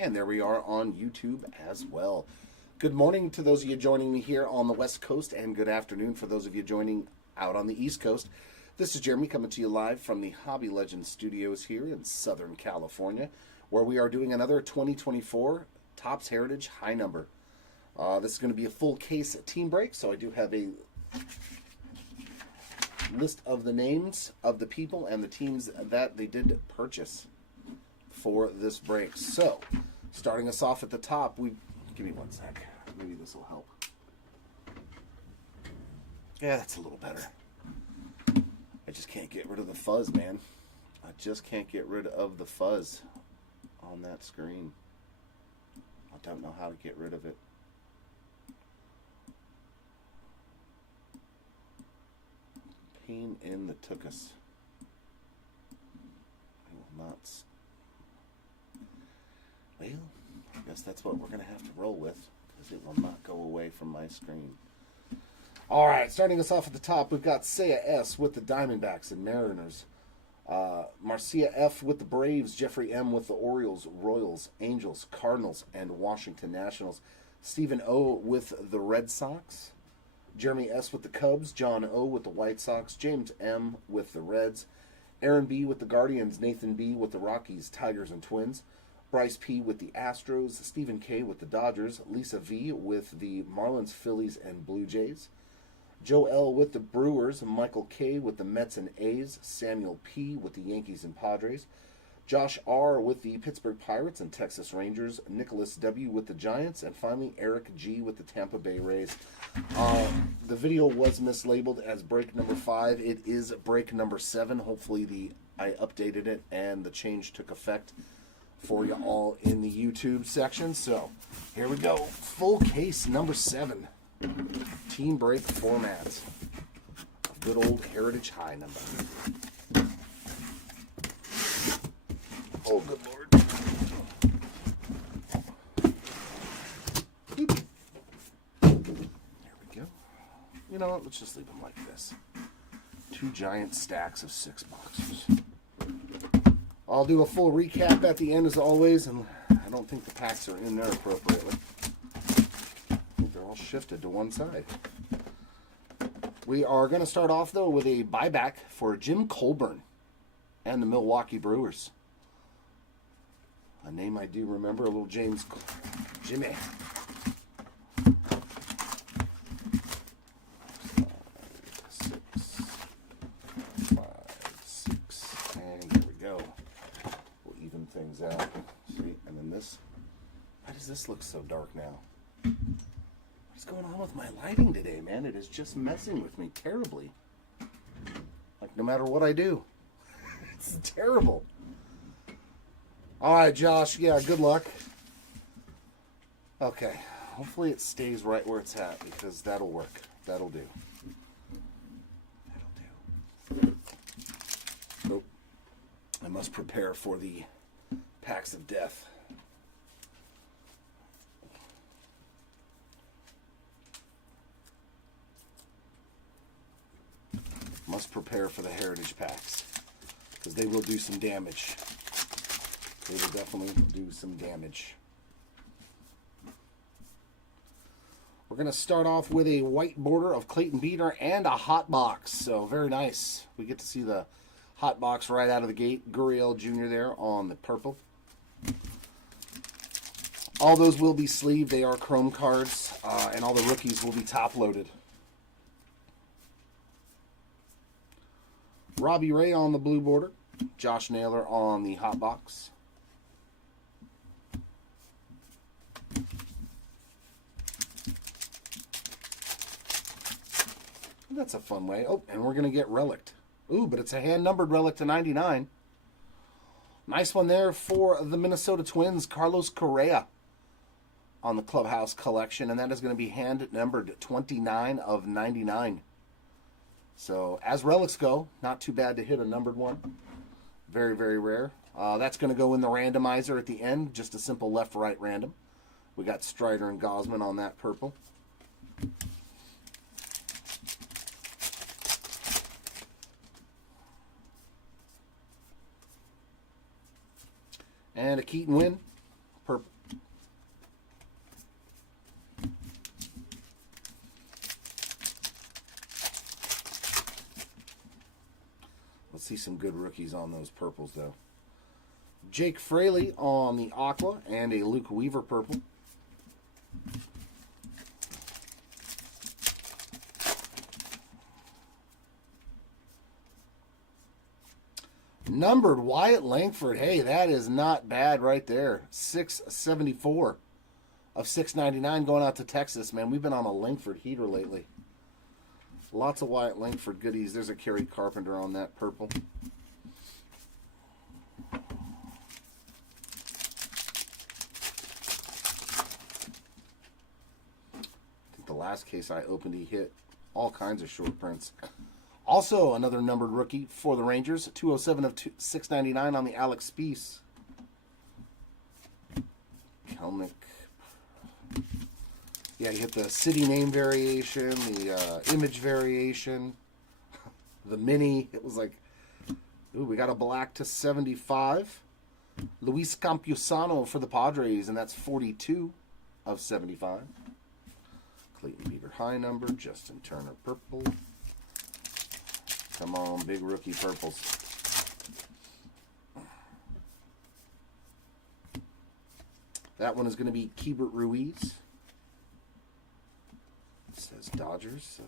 And there we are on YouTube as well. Good morning to those of you joining me here on the West Coast, and good afternoon for those of you joining out on the East Coast. This is Jeremy coming to you live from the Hobby Legends studios here in Southern California, where we are doing another 2024 Topps Heritage High Number. This is going to be a full case team break, so I do have a list of the names of the people and the teams that they did purchase for this break. So, starting us off at the top, give me one sec. Maybe this will help. Yeah, that's a little better. I just can't get rid of the fuzz, man. I just can't get rid of the fuzz on that screen. I don't know how to get rid of it. Pain in the tuchus. I will not. Well, I guess that's what we're going to have to roll with, because it will not go away from my screen. All right, starting us off at the top, we've got Seiya S with the Diamondbacks and Mariners. Marcia F with the Braves, Jeffrey M with the Orioles, Royals, Angels, Cardinals, and Washington Nationals. Stephen O with the Red Sox. Jeremy S with the Cubs, John O with the White Sox, James M with the Reds, Aaron B with the Guardians, Nathan B with the Rockies, Tigers, and Twins. Bryce P with the Astros, Stephen K with the Dodgers, Lisa V with the Marlins, Phillies, and Blue Jays. Joe L with the Brewers, Michael K with the Mets and A's, Samuel P with the Yankees and Padres, Josh R with the Pittsburgh Pirates and Texas Rangers, Nicholas W with the Giants, and finally Eric G with the Tampa Bay Rays. The video was mislabeled as break number 5. It is break number 7. Hopefully I updated it and the change took effect for you all in the YouTube section. So here we go. Full case number 7. Team break format. Good old Heritage High Number. Oh, good Lord. There we go. You know what? Let's just leave them like this. 2 giant stacks of 6 boxes. I'll do a full recap at the end as always, and I don't think the packs are in there appropriately. I think they're all shifted to one side. We are going to start off, though, with a buyback for Jim Colburn and the Milwaukee Brewers. A name I do remember, a little Jimmy. 6, 5, 6, and here we go. We'll even things out. See, and then this. Why does this look so dark now? What's going on with my lighting today, man? It is just messing with me terribly. Like, no matter what I do. It's terrible. All right, Josh. Yeah, good luck. Okay. Hopefully it stays right where it's at, because that'll work. That'll do. That'll do. Nope. I must prepare for the packs of death. Must prepare for the Heritage packs, because they will do some damage. They will definitely do some damage. We're going to start off with a white border of Clayton Beater and a hot box. So very nice. We get to see the hot box right out of the gate. Gurriel Jr. there on the purple. All those will be sleeved. They are chrome cards, and all the rookies will be top loaded. Robbie Ray on the blue border. Josh Naylor on the hot box. That's a fun way. Oh, and we're going to get relicked. Ooh, but it's a hand-numbered relic to 99. Nice one there for the Minnesota Twins, Carlos Correa on the Clubhouse collection, and that is going to be hand-numbered 29 of 99. So, as relics go, not too bad to hit a numbered one. Very, very rare. That's going to go in the randomizer at the end, just a simple left-right random. We got Strider and Gosman on that purple. And a Keaton Wynn, purple. Let's see some good rookies on those purples, though. Jake Fraley on the aqua and a Luke Weaver purple. Numbered Wyatt Langford. Hey, that is not bad right there. 674 of 699 going out to Texas, man. We've been on a Langford heater lately. Lots of Wyatt Langford goodies. There's a Kerry Carpenter on that purple. I think the last case I opened, he hit all kinds of short prints. Also, another numbered rookie for the Rangers. 207 of 699 on the Alex Spiess. Kelnick. Yeah, you hit the city name variation, the image variation, the mini. It was like, ooh, we got a black to 75. Luis Campusano for the Padres, and that's 42 of 75. Clayton Beeter high number. Justin Turner purple. Come on, big rookie purples. That one is going to be Keibert Ruiz. It says Dodgers, so.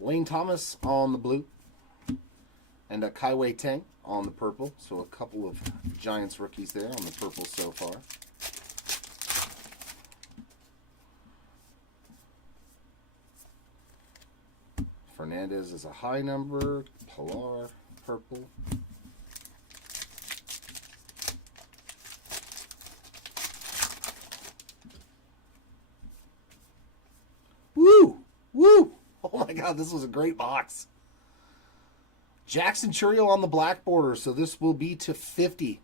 Lane Thomas on the blue. And a Kaiwei Tang on the purple. So a couple of Giants rookies there on the purple so far. Fernandez is a high number. Pilar, purple. Woo! Woo! Oh my God, this was a great box. Jackson Chourio on the black border, so this will be to 50.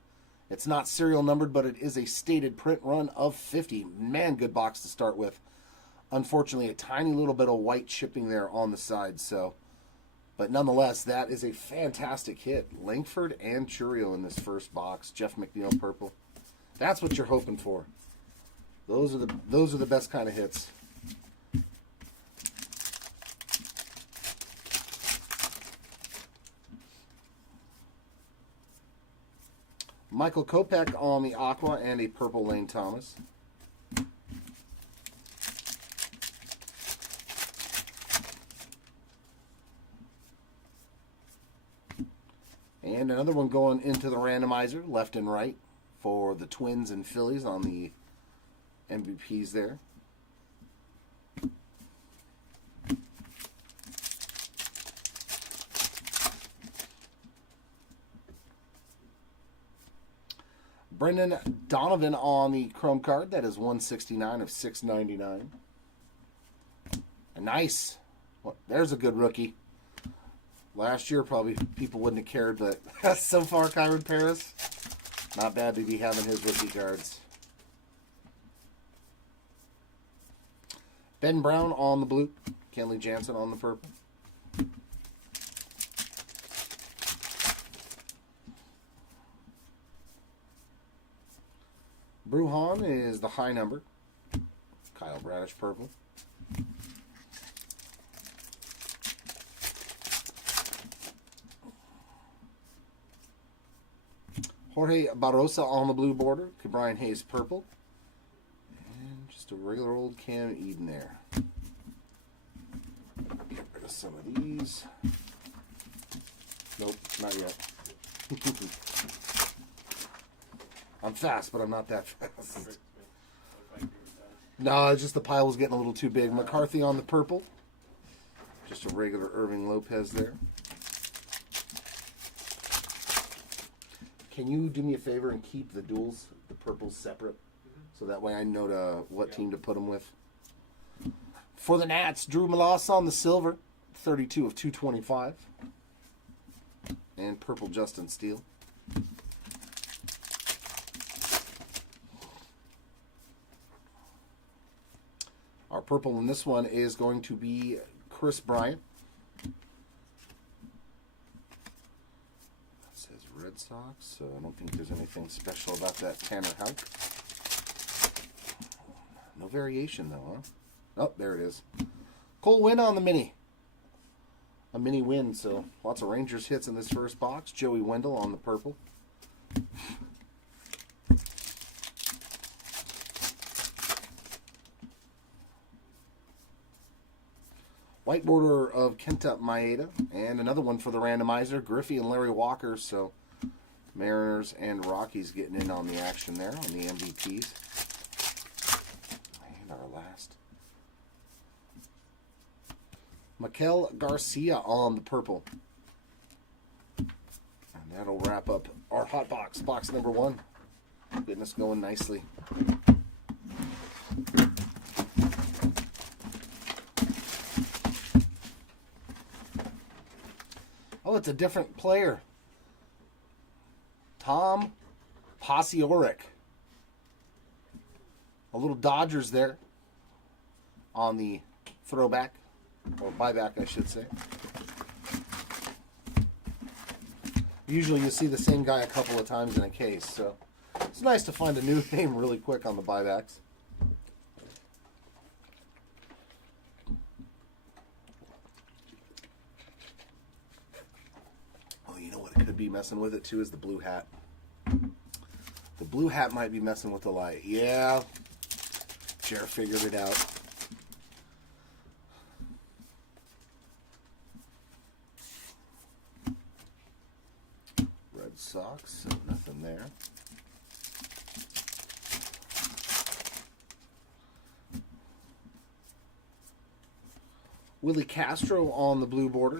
It's not serial numbered, but it is a stated print run of 50. Man, good box to start with. Unfortunately, a tiny little bit of white chipping there on the side, so. But nonetheless, that is a fantastic hit. Langford and Chourio in this first box. Jeff McNeil purple. That's what you're hoping for. Those are the best kind of hits. Michael Kopech on the aqua and a purple Lane Thomas. And another one going into the randomizer, left and right, for the Twins and Phillies on the MVPs there. Brendan Donovan on the Chrome card. That is 169 of 699. Nice. Well, there's a good rookie. Last year, probably people wouldn't have cared, but so far, Kyron Paris, not bad to be having his rookie cards. Ben Brown on the blue. Kenley Jansen on the purple. Bruhan is the high number. Kyle Bradish purple. Jorge Barrosa on the blue border. Brian Hayes purple. And just a regular old Cam Eden there. Get rid of some of these. Nope, not yet. I'm fast, but I'm not that fast. No, it's just the pile was getting a little too big. McCarthy on the purple. Just a regular Irving Lopez there. Can you do me a favor and keep the duals, the purples, separate? So that way I know what team to put them with. For the Nats, Drew Melas on the silver. 32 of 225. And purple Justin Steele. Our purple in this one is going to be Chris Bryant. Red Sox, so I don't think there's anything special about that Tanner Houck. No variation, though, huh? Oh, there it is. Cole Winn on the mini. A mini win, so lots of Rangers hits in this first box. Joey Wendell on the purple. White border of Kenta Maeda. And another one for the randomizer. Griffey and Larry Walker. So Mariners and Rockies getting in on the action there on the MVPs. And our last. Mikel Garcia on the purple. And that'll wrap up our hot box. Box number 1. Getting us going nicely. Oh, it's a different player. Tom Pasioric. A little Dodgers there on the throwback, or buyback, I should say. Usually you see the same guy a couple of times in a case, so it's nice to find a new name really quick on the buybacks. Be messing with it too is the blue hat. The blue hat might be messing with the light. Yeah, Jer figured it out. Red Sox, so nothing there. Willie Castro on the blue border.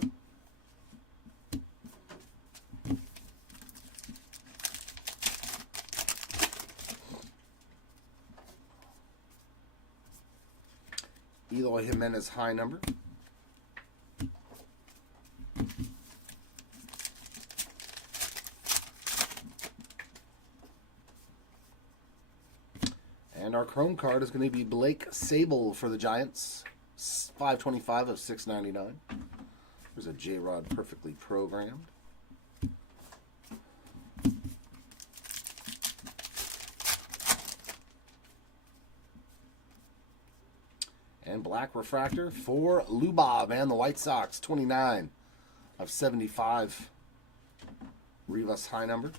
Eloy Jimenez high number. And our Chrome card is going to be Blake Sable for the Giants. 525 of 699. There's a J-Rod perfectly programmed. And black refractor for Lubov and the White Sox. 29 of 75. Rivas high number.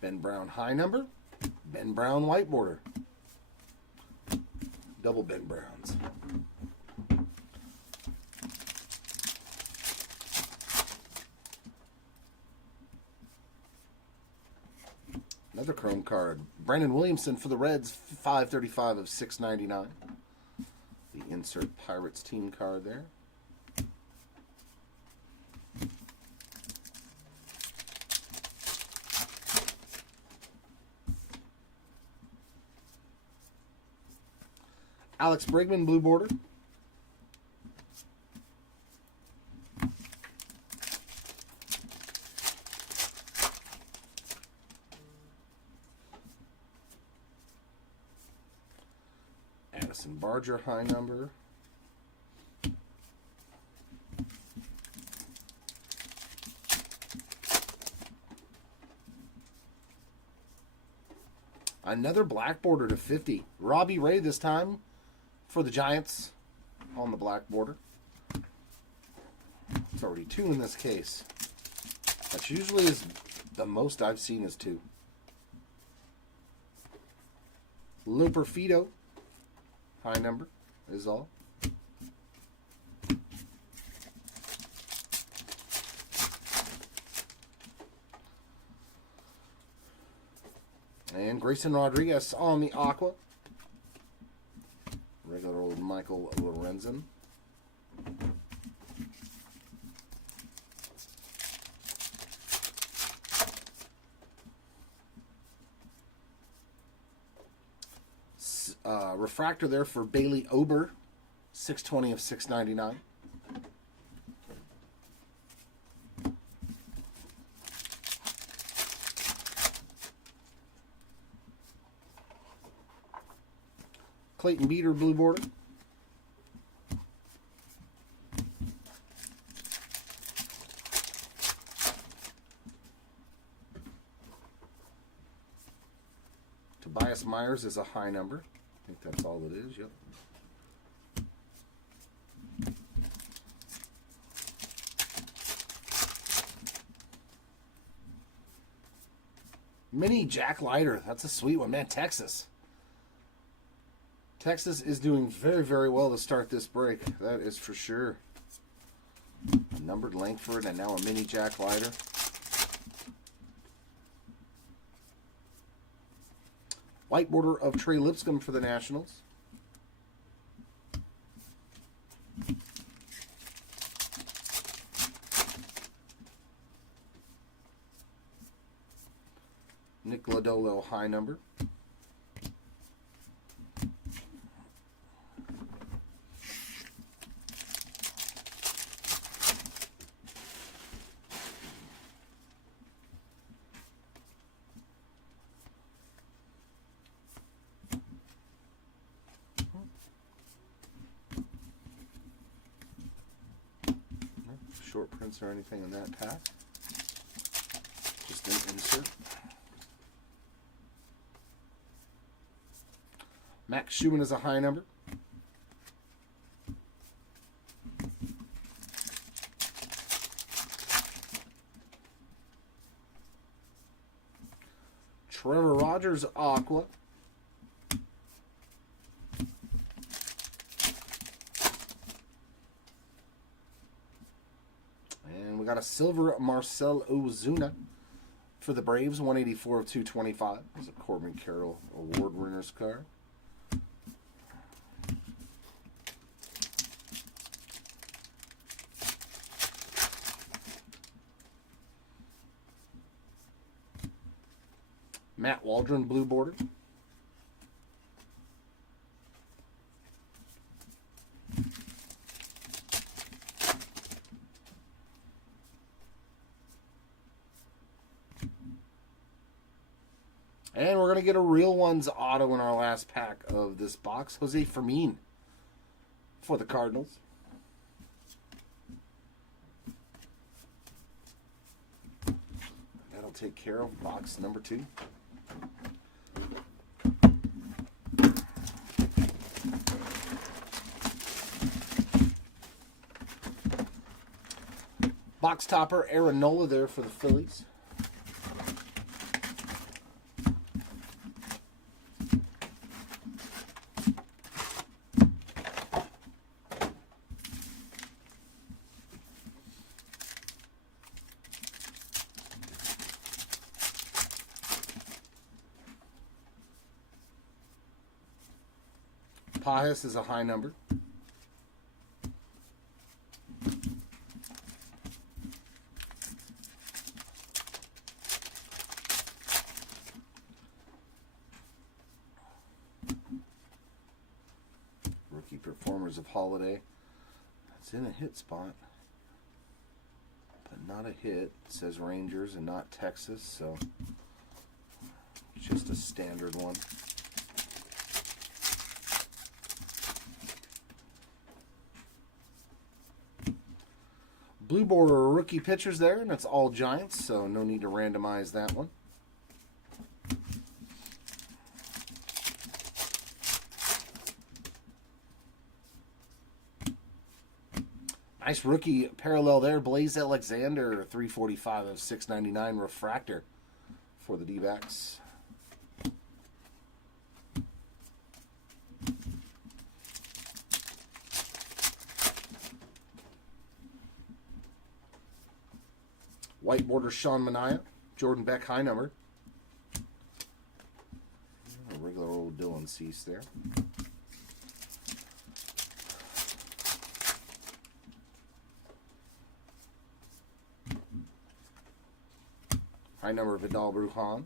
Ben Brown high number. Ben Brown white border. Double Ben Browns. Another Chrome card. Brandon Williamson for the Reds, 535 of 699. The insert Pirates team card there. Alex Bregman, blue border. Addison Barger, high number. Another black border to 50. Robbie Ray this time for the Giants on the black border. It's already 2 in this case. That's usually is the most I've seen is 2. Looper Fido, high number is all. And Grayson Rodriguez on the aqua. Regular old Michael Lorenzen. Refractor there for Bailey Ober, 620 of 699. Clayton Beater blue border. Tobias Myers is a high number. I think that's all it is. Yep. Mini Jack Leiter. That's a sweet one. Man, Texas. Texas is doing very, very well to start this break. That is for sure. A numbered Langford and now a mini Jack Leiter. White border of Trey Lipscomb for the Nationals. Nick Lodolo high number. Short prints or anything in that pack. Just an insert. Max Schumann is a high number. Trevor Rogers Aqua. And we got a silver Marcell Ozuna for the Braves, 184 of 225. It's a Corbin Carroll Award winners card. Matt Waldron blue border. And we're going to get a Real Ones auto in our last pack of this box. Jose Fermin for the Cardinals. That'll take care of box number 2. Box topper Aaron Nola there for the Phillies. Pajas is a high number. Rookie Performers of Holiday. That's in a hit spot, but not a hit. It says Rangers and not Texas, so it's just a standard one. Blue border rookie pitchers there, and it's all Giants, so no need to randomize that one. Nice rookie parallel there. Blaze Alexander, 345 of 699 refractor for the D-backs. White border Sean Manaea, Jordan Beck high number. A regular old Dylan Cease there. High number Vidal Brujan.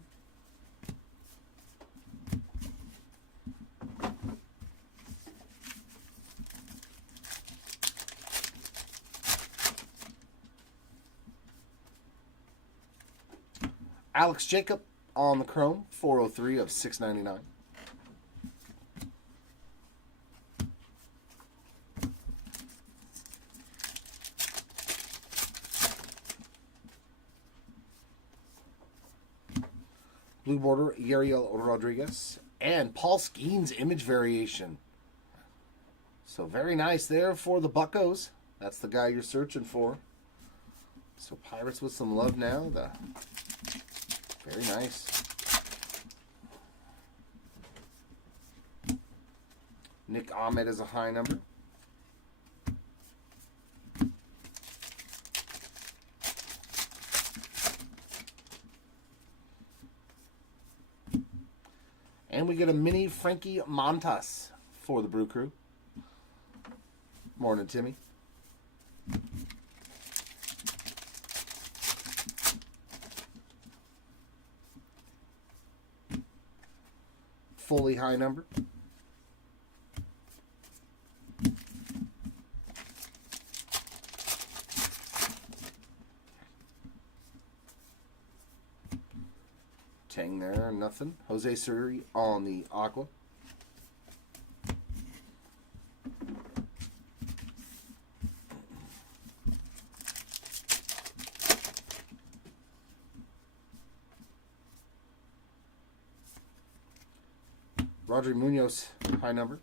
Alex Jacob on the chrome, 403 of 699. Blue border, Yariel Rodriguez. And Paul Skeens image variation. So very nice there for the Buccos. That's the guy you're searching for. So Pirates with some love now. Very nice. Nick Ahmed is a high number. And we get a mini Frankie Montas for the Brew Crew. Morning, Timmy. Fully high number. Tang there, nothing. Jose Suri on the Aqua. Roger Munoz, high number.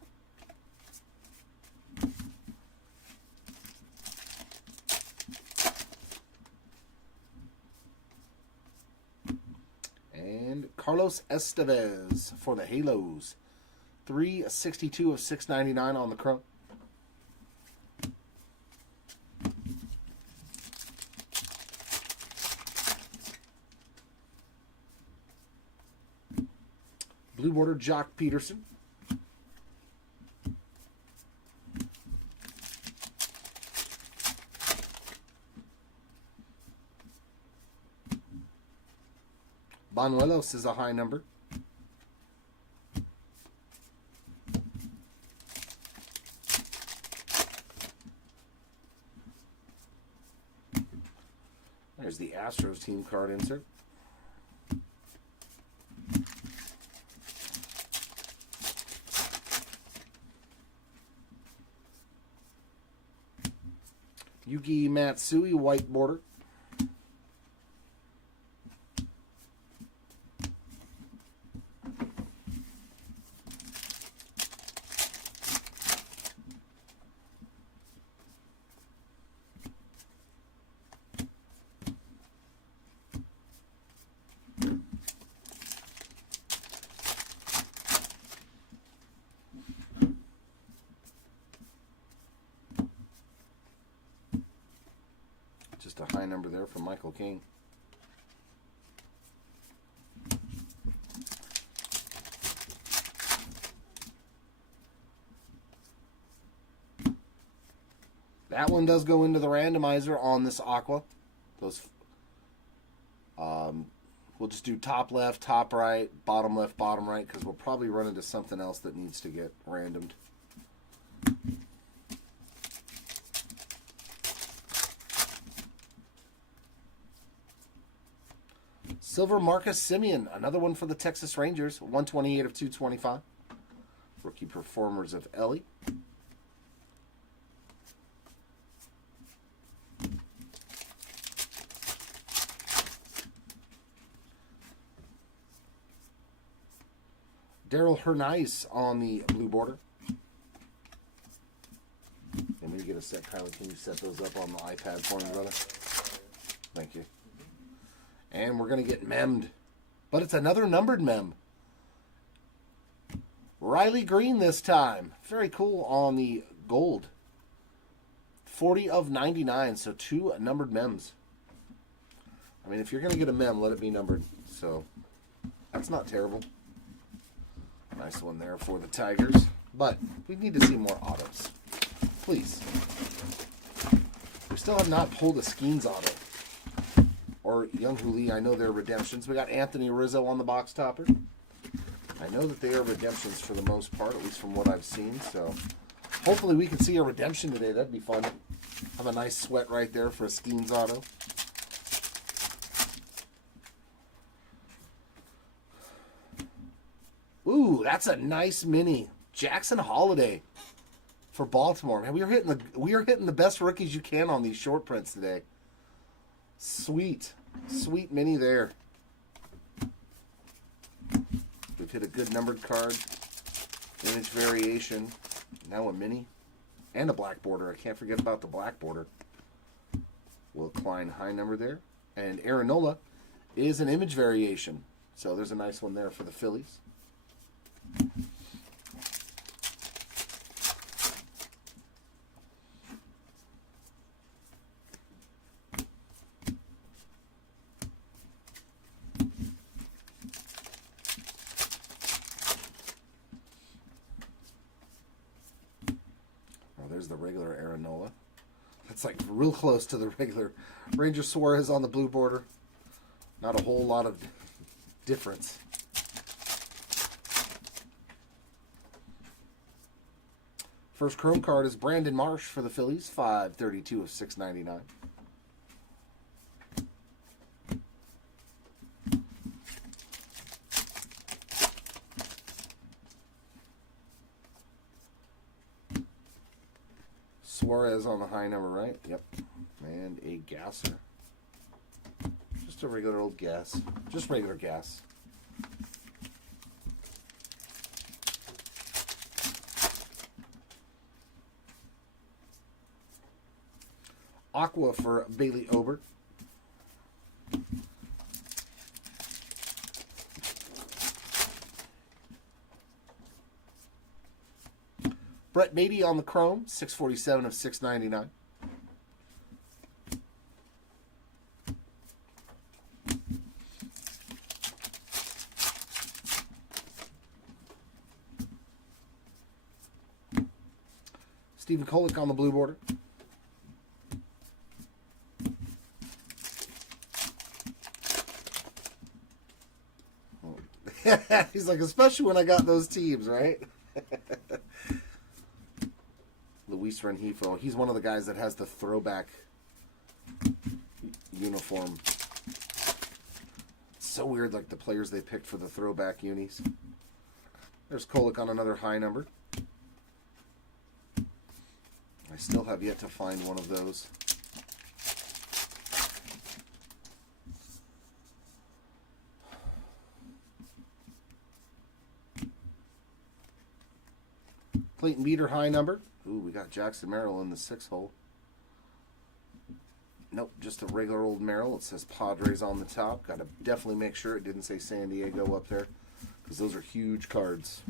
And Carlos Estevez for the Halos. 362 of 699 on the Chrome. Blue border, Jock Peterson. Banuelos is a high number. There's the Astros team card insert. Yuki Matsui, white border. Just a high number there for Michael King. That one does go into the randomizer on this Aqua. Those, we'll just do top left, top right, bottom left, bottom right, because we'll probably run into something else that needs to get randomed. Silver Marcus Simeon, another one for the Texas Rangers, 128 of 225. Rookie performers of Ellie. Daryl Hernandez on the blue border. Let me get a sec, Kylie. Can you set those up on the iPad for me, brother? Thank you. And we're going to get memmed. But it's another numbered mem. Riley Green this time. Very cool on the gold. 40 of 99. So 2 numbered mems. I mean, if you're going to get a mem, let it be numbered. So that's not terrible. Nice one there for the Tigers. But we need to see more autos. Please. We still have not pulled a Skeens auto. Or Young Lee, I know they're redemptions. We got Anthony Rizzo on the box topper. I know that they are redemptions for the most part, at least from what I've seen. So hopefully we can see a redemption today. That'd be fun. Have a nice sweat right there for a Skeens auto. Ooh, that's a nice mini. Jackson Holiday for Baltimore. Man, we are hitting the best rookies you can on these short prints today. Sweet. Sweet mini there. We've hit a good numbered card, image variation, now a mini, and a black border. I can't forget about the black border. Will Klein high number there. And Aaron Nola is an image variation. So there's a nice one there for the Phillies. There's the regular Aaron Nola. That's like real close to the regular Ranger Suarez on the blue border. Not a whole lot of difference. First chrome card is Brandon Marsh for the Phillies, 532 of 699. Suarez on the high number, right? Yep. And a gasser. Just a regular old gas. Just regular gas. Aqua for Bailey Ober. Brett Beatty on the chrome, 647 of 699. Stephen Kolek on the blue border. He's like, especially when I got those teams, right? Luis Rengifo. He's one of the guys that has the throwback uniform. It's so weird, like the players they picked for the throwback unis. There's Kolek on another high number. I still have yet to find one of those. Clayton Beeter high number. Ooh, we got Jackson Merrill in the 6 hole. Nope, just a regular old Merrill. It says Padres on the top. Got to definitely make sure it didn't say San Diego up there, because those are huge cards.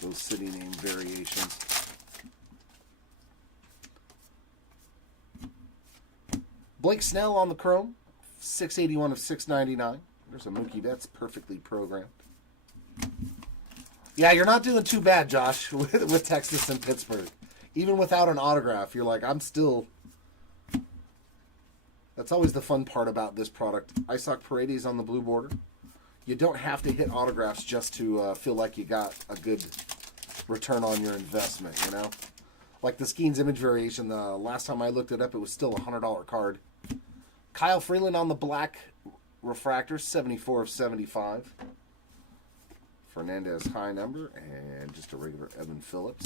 Those city name variations. Blake Snell on the chrome. 681 of 699. There's a Mookie Betts perfectly programmed. Yeah, you're not doing too bad, Josh, with Texas and Pittsburgh. Even without an autograph, you're like, I'm still... That's always the fun part about this product. Isaac Paredes on the blue border. You don't have to hit autographs just to feel like you got a good return on your investment, you know? Like the Skeens image variation, the last time I looked it up, it was still a $100 card. Kyle Freeland on the black refractor, 74 of 75. Fernandez high number, and just a regular Evan Phillips.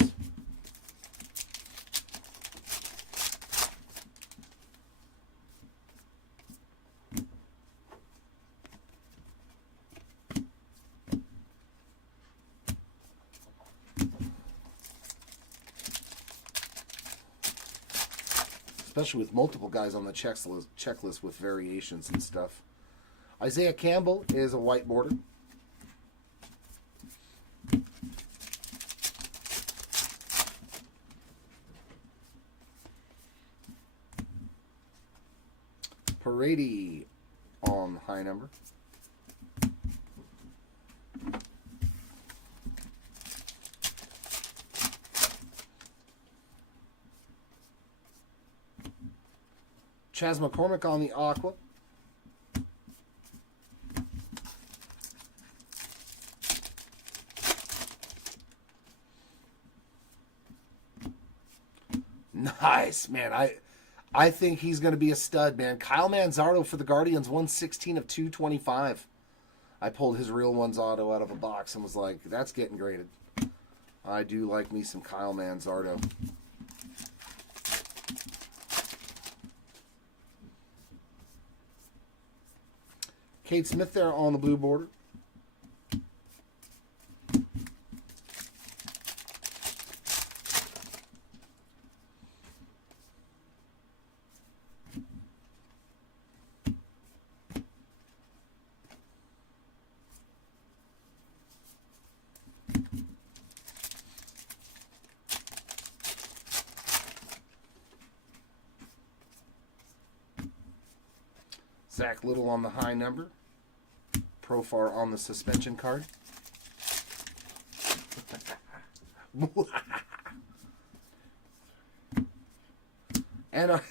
Especially with multiple guys on the checklist with variations and stuff. Isaiah Campbell is a white border. Parady on high number. Chas McCormick on the aqua. Nice, man. I think he's going to be a stud, man. Kyle Manzardo for the Guardians, 116 of 225. I pulled his real ones auto out of a box and was like, that's getting graded. I do like me some Kyle Manzardo. Cade Smith there on the blue border. Zach Little on the high number. Profar on the suspension card. And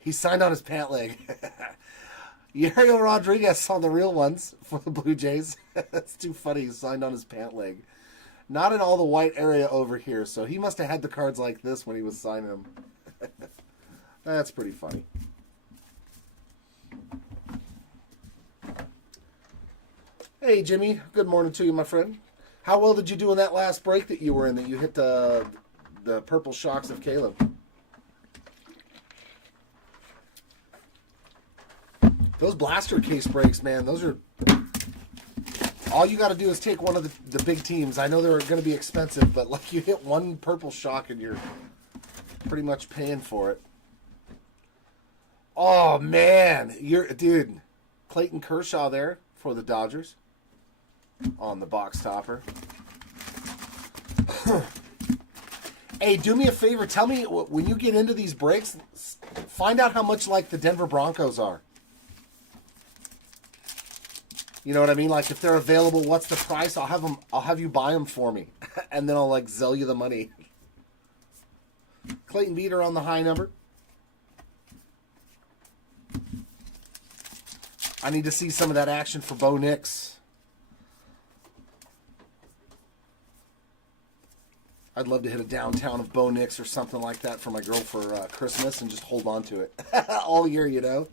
he signed on his pant leg. Yario Rodriguez on the real ones for the Blue Jays. That's too funny. He signed on his pant leg. Not in all the white area over here, so he must have had the cards like this when he was signing them. That's pretty funny. Hey, Jimmy. Good morning to you, my friend. How well did you do in that last break that you were in, that you hit the purple shocks of Caleb? Those blaster case breaks, man, those are... All you got to do is take one of the big teams. I know they're going to be expensive, but like you hit one purple shock and you're pretty much paying for it. Oh, man. Dude, Clayton Kershaw there for the Dodgers on the box topper. Hey, do me a favor. Tell me, when you get into these breaks, find out how much like the Denver Broncos are. You know what I mean? Like if they're available, what's the price? I'll have you buy them for me, and then I'll like sell you the money. Clayton Beater on the high number. I need to see some of that action for Bo Nix. I'd love to hit a downtown of Bo Nix or something like that for my girl for Christmas and just hold on to it all year, you know.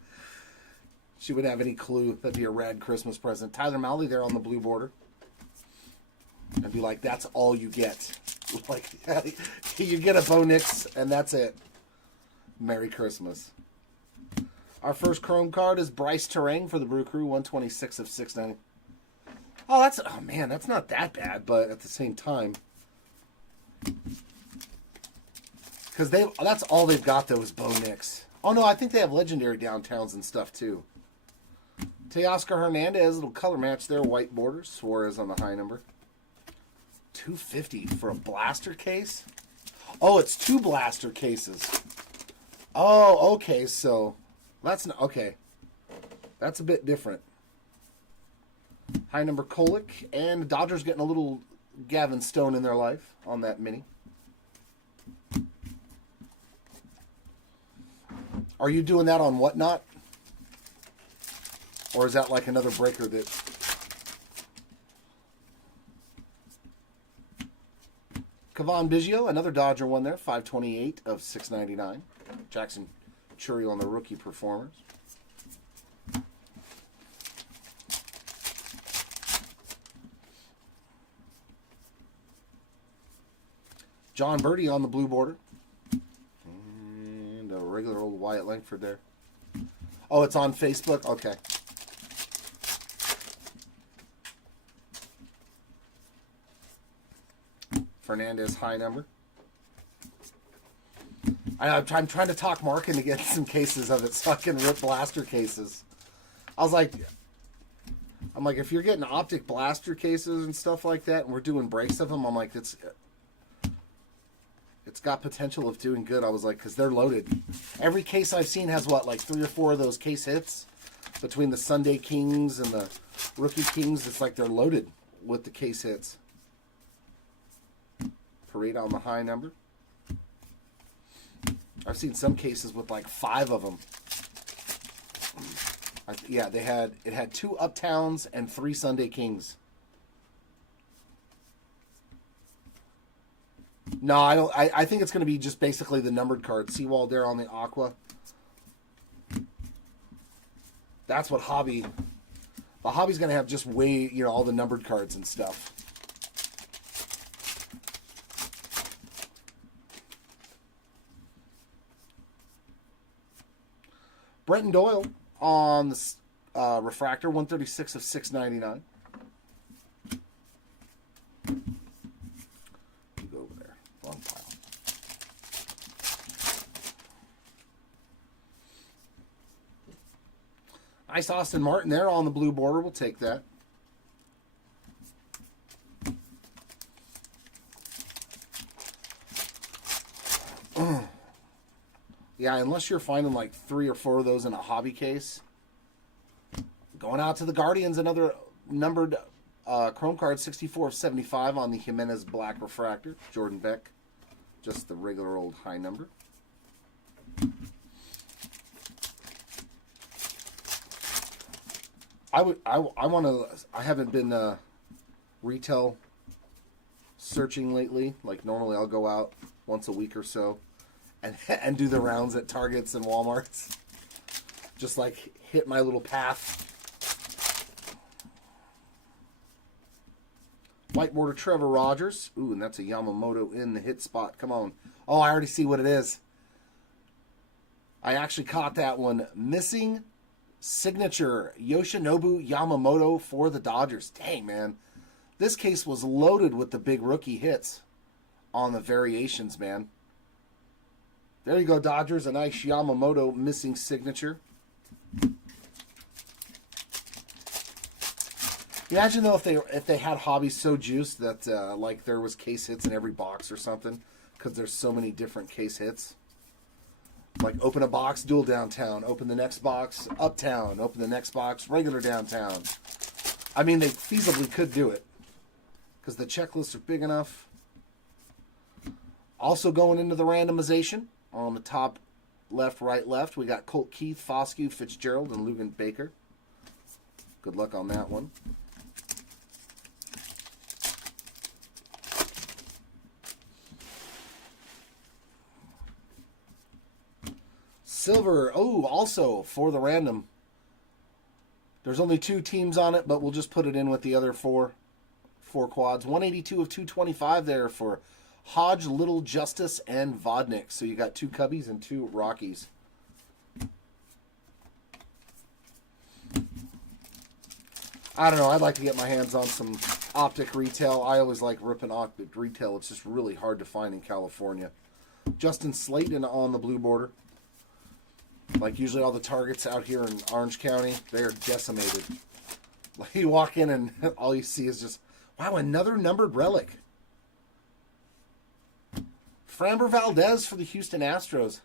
She wouldn't have any clue. That'd be a rad Christmas present. Tyler Malley there on the blue border. I'd be like, that's all you get. Like, you get a Bo Nix, and that's it. Merry Christmas. Our first Chrome card is Bryce Terang for the Brew Crew, 126 of 690. Oh, man, that's not that bad, but at the same time. Because that's all they've got, though, is Bo Nix. Oh, no, I think they have legendary downtowns and stuff, too. Teoscar Hernandez, little color match there, white borders. Suarez on the high number. $250 for a blaster case? Oh, it's 2 blaster cases. Oh, okay, so that's not, okay. That's a bit different. High number Kolick, and Dodgers getting a little Gavin Stone in their life on that mini. Are you doing that on Whatnot? Or is that like another breaker that... Kevon Biggio, another Dodger one there, 528 of 699. Jackson Churiel on the rookie performers. John Birdie on the blue border. And a regular old Wyatt Langford there. Oh, it's on Facebook? Okay. Fernandez high number. I'm trying to talk Mark into getting some cases of it so I can rip blaster cases. I'm like, if you're getting optic blaster cases and stuff like that, and we're doing breaks of them, I'm like, it's got potential of doing good. I was like, because they're loaded. Every case I've seen has what, like 3 or 4 of those case hits between the Sunday Kings and the Rookie Kings. It's like they're loaded with the case hits. Parade on the high number. I've seen some cases with like 5 of them. Yeah, it had 2 Uptowns and 3 Sunday Kings. No, I don't. I think it's going to be just basically the numbered card. Seawald there on the Aqua. That's what Hobby. The Hobby's going to have just all the numbered cards and stuff. Brenton Doyle on the refractor, 136 of 699. You go over there, wrong pile. Nice Austin Martin there on the blue border. We'll take that. Yeah, unless you're finding like 3 or 4 of those in a hobby case, Going out to the Guardians, another numbered Chrome card, 64 of 75 on the Jimenez Black Refractor. Jordan Beck, just the regular old high number. I haven't been retail searching lately. Like normally I'll go out once a week or so and do the rounds at Targets and Walmarts. Just like hit my little path. White border Trevor Rogers. Ooh, and that's a Yamamoto in the hit spot. Come on. Oh, I already see what it is. I actually caught that one. Missing signature Yoshinobu Yamamoto for the Dodgers. Dang, man. This case was loaded with the big rookie hits on the variations, man. There you go, Dodgers. A nice Yamamoto missing signature. Imagine though if they had hobbies so juiced that like there was case hits in every box or something, because there's so many different case hits. Like open a box, dual downtown. Open the next box, uptown. Open the next box, regular downtown. I mean, they feasibly could do it because the checklists are big enough. Also going into the randomization on the top left, right, left, we got Colt Keith, Foscue, Fitzgerald, and Lugan Baker. Good luck on that one. Silver, oh, also for the random. There's only 2 teams on it, but we'll just put it in with the other four quads. 182 of 225 there for Hodge, Little, Justice, and Vodnik. So you got 2 Cubbies and 2 Rockies. I don't know. I'd like to get my hands on some optic retail. I always like ripping optic retail. It's just really hard to find in California. Justin Slayton on the blue border. Like usually all the Targets out here in Orange County, they are decimated. Like you walk in and all you see is just, wow, another numbered relic. Framber Valdez for the Houston Astros.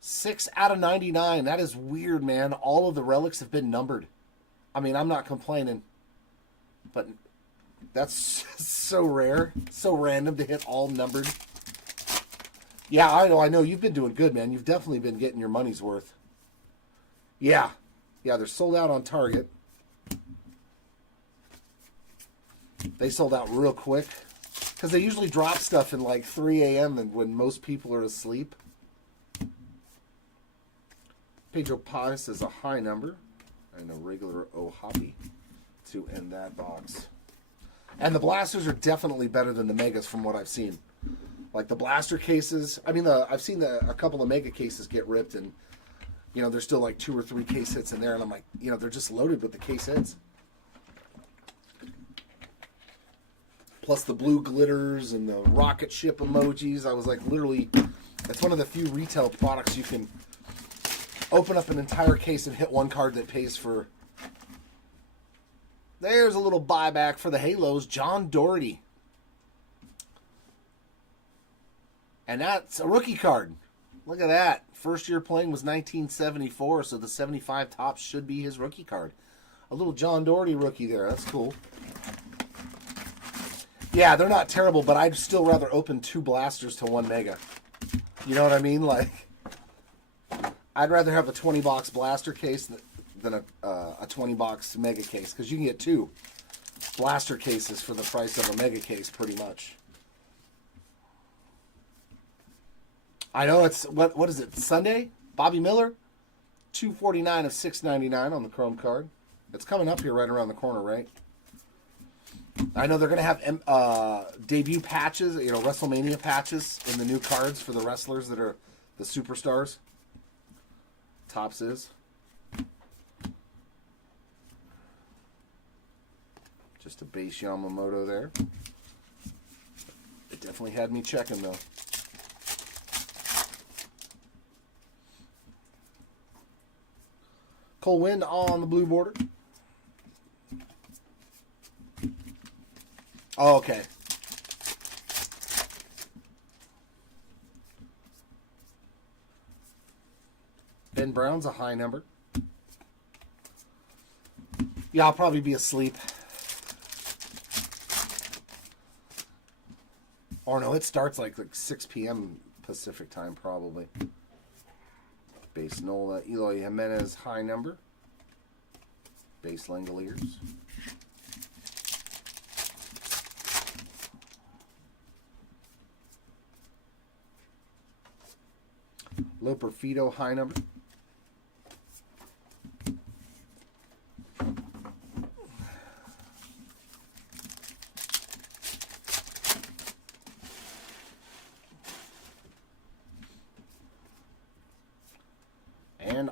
6 out of 99. That is weird, man. All of the relics have been numbered. I mean, I'm not complaining. But that's so rare. So random to hit all numbered. Yeah, I know. You've been doing good, man. You've definitely been getting your money's worth. Yeah. Yeah, they're sold out on Target. They sold out real quick. Because they usually drop stuff in like 3 a.m. and when most people are asleep. Pedro Paz is a high number. And a regular Ohapi to end that box. And the blasters are definitely better than the megas from what I've seen. Like the blaster cases, I mean, I've seen a couple of mega cases get ripped, and there's still like 2 or 3 case hits in there, and I'm like, they're just loaded with the case hits. Plus the blue glitters and the rocket ship emojis. I was like, literally, it's one of the few retail products you can open up an entire case and hit one card that pays for. There's a little buyback for the Halos, John Doherty. And that's a rookie card. Look at that. First year playing was 1974, so the 75 top should be his rookie card. A little John Doherty rookie there. That's cool. Yeah, they're not terrible, but I'd still rather open 2 blasters to 1 mega. You know what I mean? Like, I'd rather have a 20-box blaster case than a 20-box mega case, because you can get 2 blaster cases for the price of a mega case, pretty much. I know it's, what is it, Sunday? Bobby Miller? $249 of $699 on the Chrome card. It's coming up here right around the corner, right? I know they're going to have debut patches, WrestleMania patches in the new cards for the wrestlers that are the superstars. Topps is. Just a base Yamamoto there. It definitely had me checking, though. Cole Winn on the blue border. Oh, okay. Ben Brown's a high number. Yeah, I'll probably be asleep. Or no, it starts like 6 p.m. Pacific time, probably. Base Nola, Eloy Jimenez, high number. Base Langoliers. Loperfido, high number. And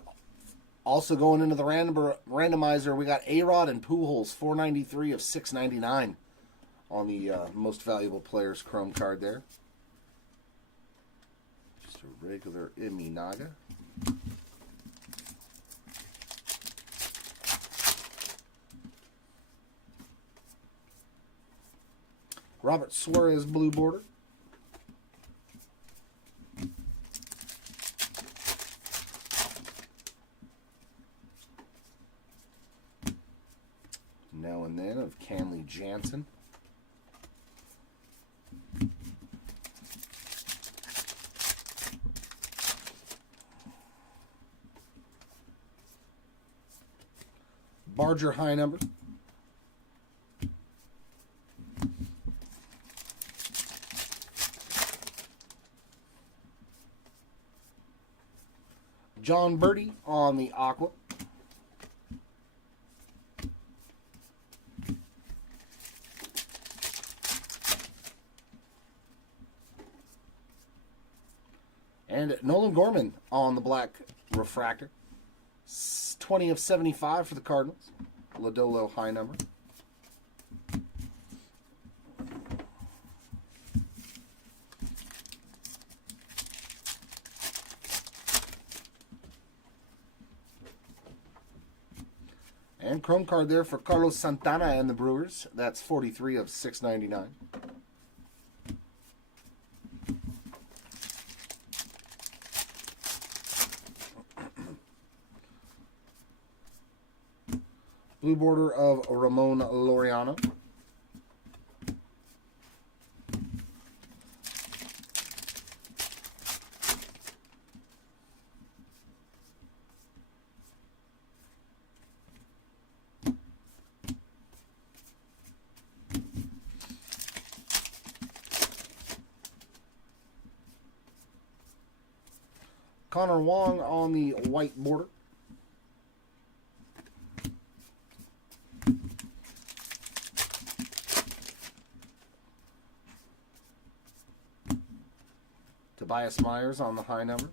also going into the randomizer, we got A-Rod and Pujols, 493 of 699 on the most valuable players chrome card there. Just a regular Iminaga. Robert Suarez, blue border. Now and then of Kenley Jansen. Barger, high number. John Birdie on the Aqua. And Nolan Gorman on the black refractor. 20 of 75 for the Cardinals. Lodolo, high number. And chrome card there for Carlos Santana and the Brewers. That's 43 of 699. Blue border of Ramon Laureano. Connor Wong on the white border. Tobias Myers on the high number.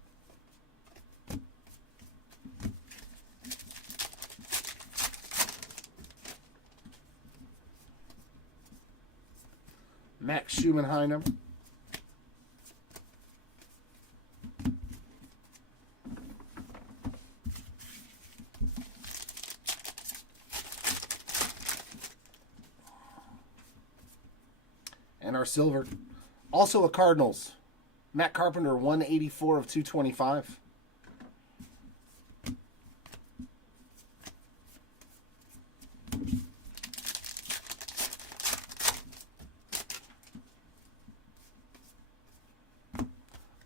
Max Schumann, high number. And our silver, also a Cardinals. Matt Carpenter, 184 of 225.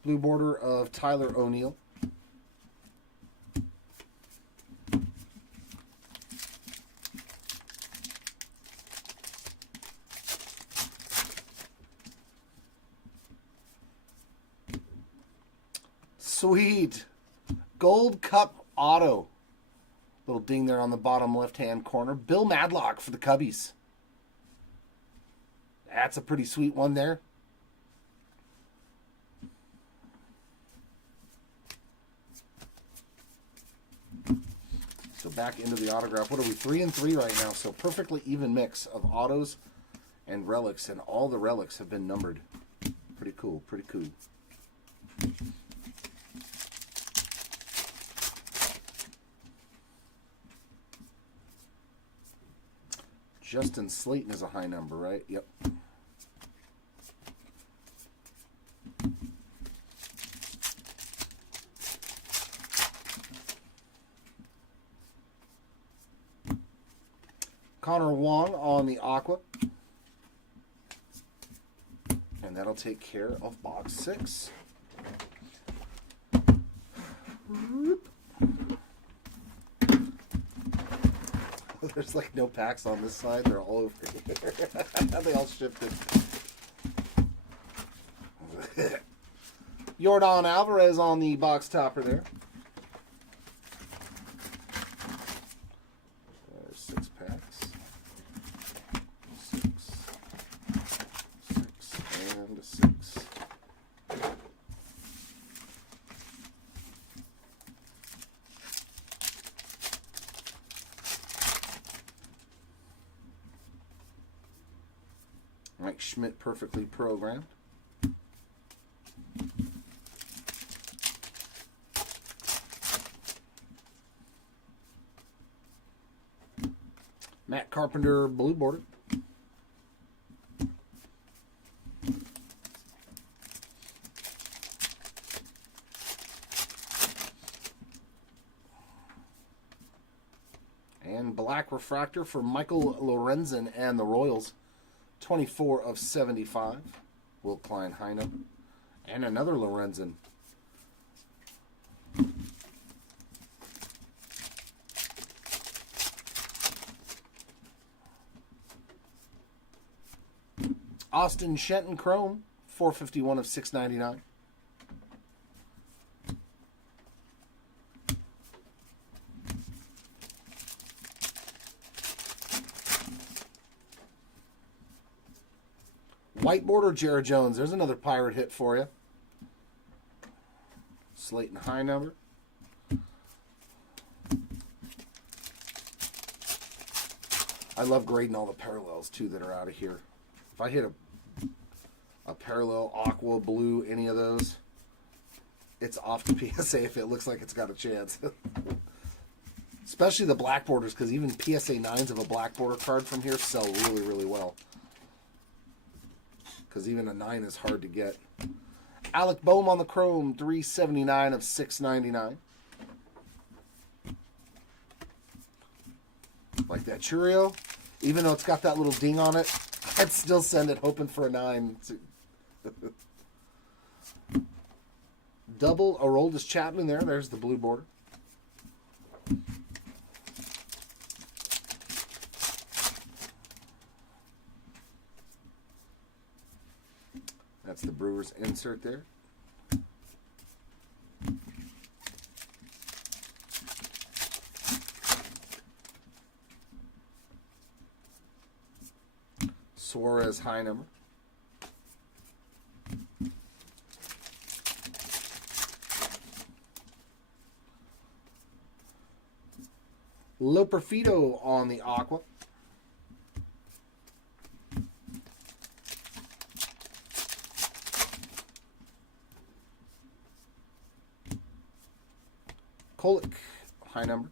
Blue border of Tyler O'Neill. Sweet. Gold Cup auto. Little ding there on the bottom left-hand corner. Bill Madlock for the Cubbies. That's a pretty sweet one there. So back into the autograph. What are we? 3 and 3 right now. So perfectly even mix of autos and relics. And all the relics have been numbered. Pretty cool. Pretty cool. Justin Slayton is a high number, right? Yep. Connor Wong on the Aqua. And that'll take care of box 6. There's like no packs on this side. They're all over here. They all shifted. Yordan Alvarez on the box topper there. There's 6 packs. 6, 6, and a 6. Mike Schmidt perfectly programmed. Matt Carpenter blue border. And black refractor for Michael Lorenzen and the Royals. 24 of 75. Will Klein Heinem. And another Lorenzen. Austin Shenton Chrome. 451 of 699. White border, Jared Jones. There's another Pirate hit for you. Slayton high number. I love grading all the parallels, too, that are out of here. If I hit a parallel, aqua, blue, any of those, it's off to PSA if it looks like it's got a chance. Especially the black borders, because even PSA 9s of a black border card from here sell really, really well. Because even a 9 is hard to get. Alec Boehm on the chrome, 379 of 699. Like that Churio, even though it's got that little ding on it, I'd still send it hoping for a 9. Double Aroldis Chapman there. There's the blue border. That's the Brewers insert there. Suarez high number. Loperfido on the aqua. Kolek, high number.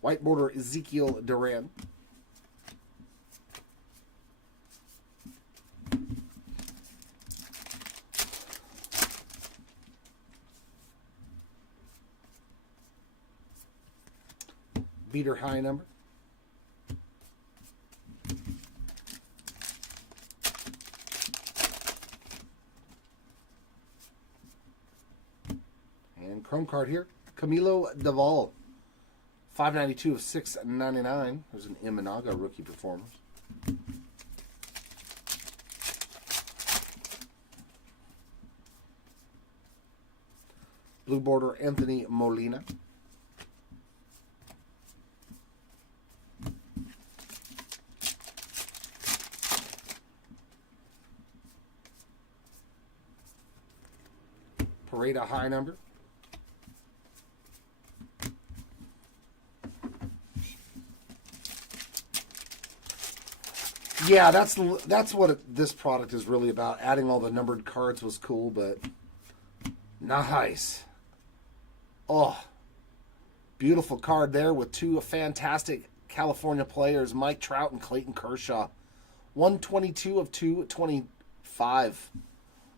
White border, Ezekiel Duran. Beater high number. And chrome card here, Camilo Duvall. 592 of 699. There's an Imanaga rookie performance. Blue border, Anthony Molina. Pareda high number. Yeah, that's what this product is really about. Adding all the numbered cards was cool, but nice. Oh, beautiful card there with two fantastic California players, Mike Trout and Clayton Kershaw. 122 of 225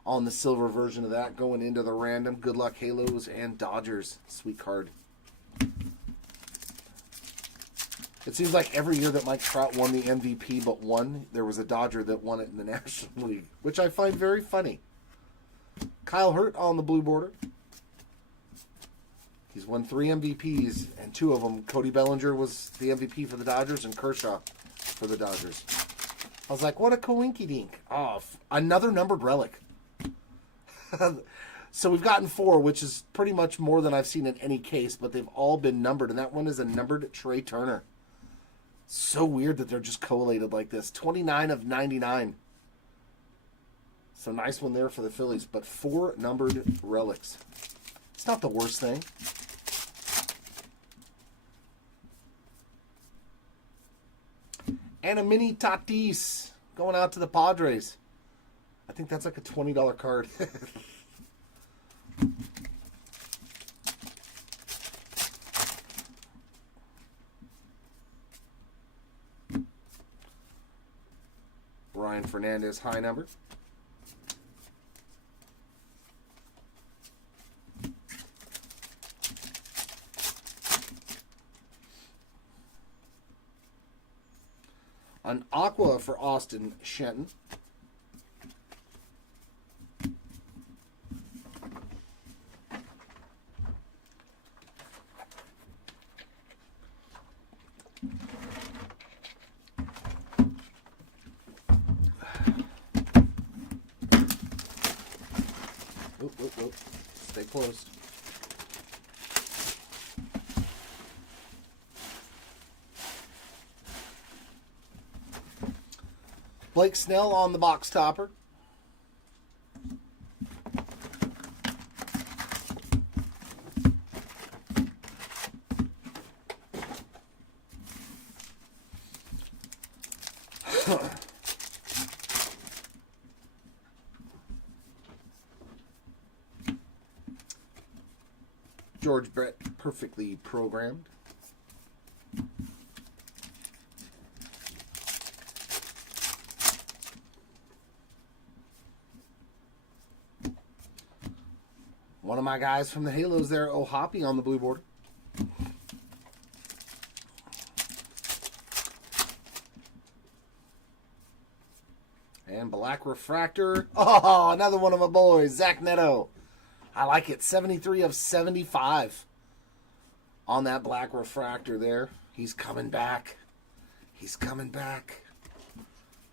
on the silver version of that, going into the random. Good luck, Halos and Dodgers. Sweet card. It seems like every year that Mike Trout won the MVP but one, there was a Dodger that won it in the National League, which I find very funny. Kyle Hurt on the blue border. He's won 3 MVPs, and 2 of them, Cody Bellinger was the MVP for the Dodgers and Kershaw for the Dodgers. I was like, what a coinky-dink. Oh, another numbered relic. So we've gotten 4, which is pretty much more than I've seen in any case, but they've all been numbered, and that one is a numbered Trey Turner. So weird that they're just collated like this. 29 of 99. So nice one there for the Phillies, but 4 numbered relics. It's not the worst thing. And a mini Tatis going out to the Padres. I think that's like a $20 card. Brian Fernandez, high number. An aqua for Austin Shenton. Oop. Stay close. Blake Snell on the box topper. George Brett, perfectly programmed. One of my guys from the Halos there, O'Hoppy on the blue border. And black refractor. Oh, another one of my boys, Zach Neto. I like it. 73 of 75 on that black refractor there. He's coming back. He's coming back.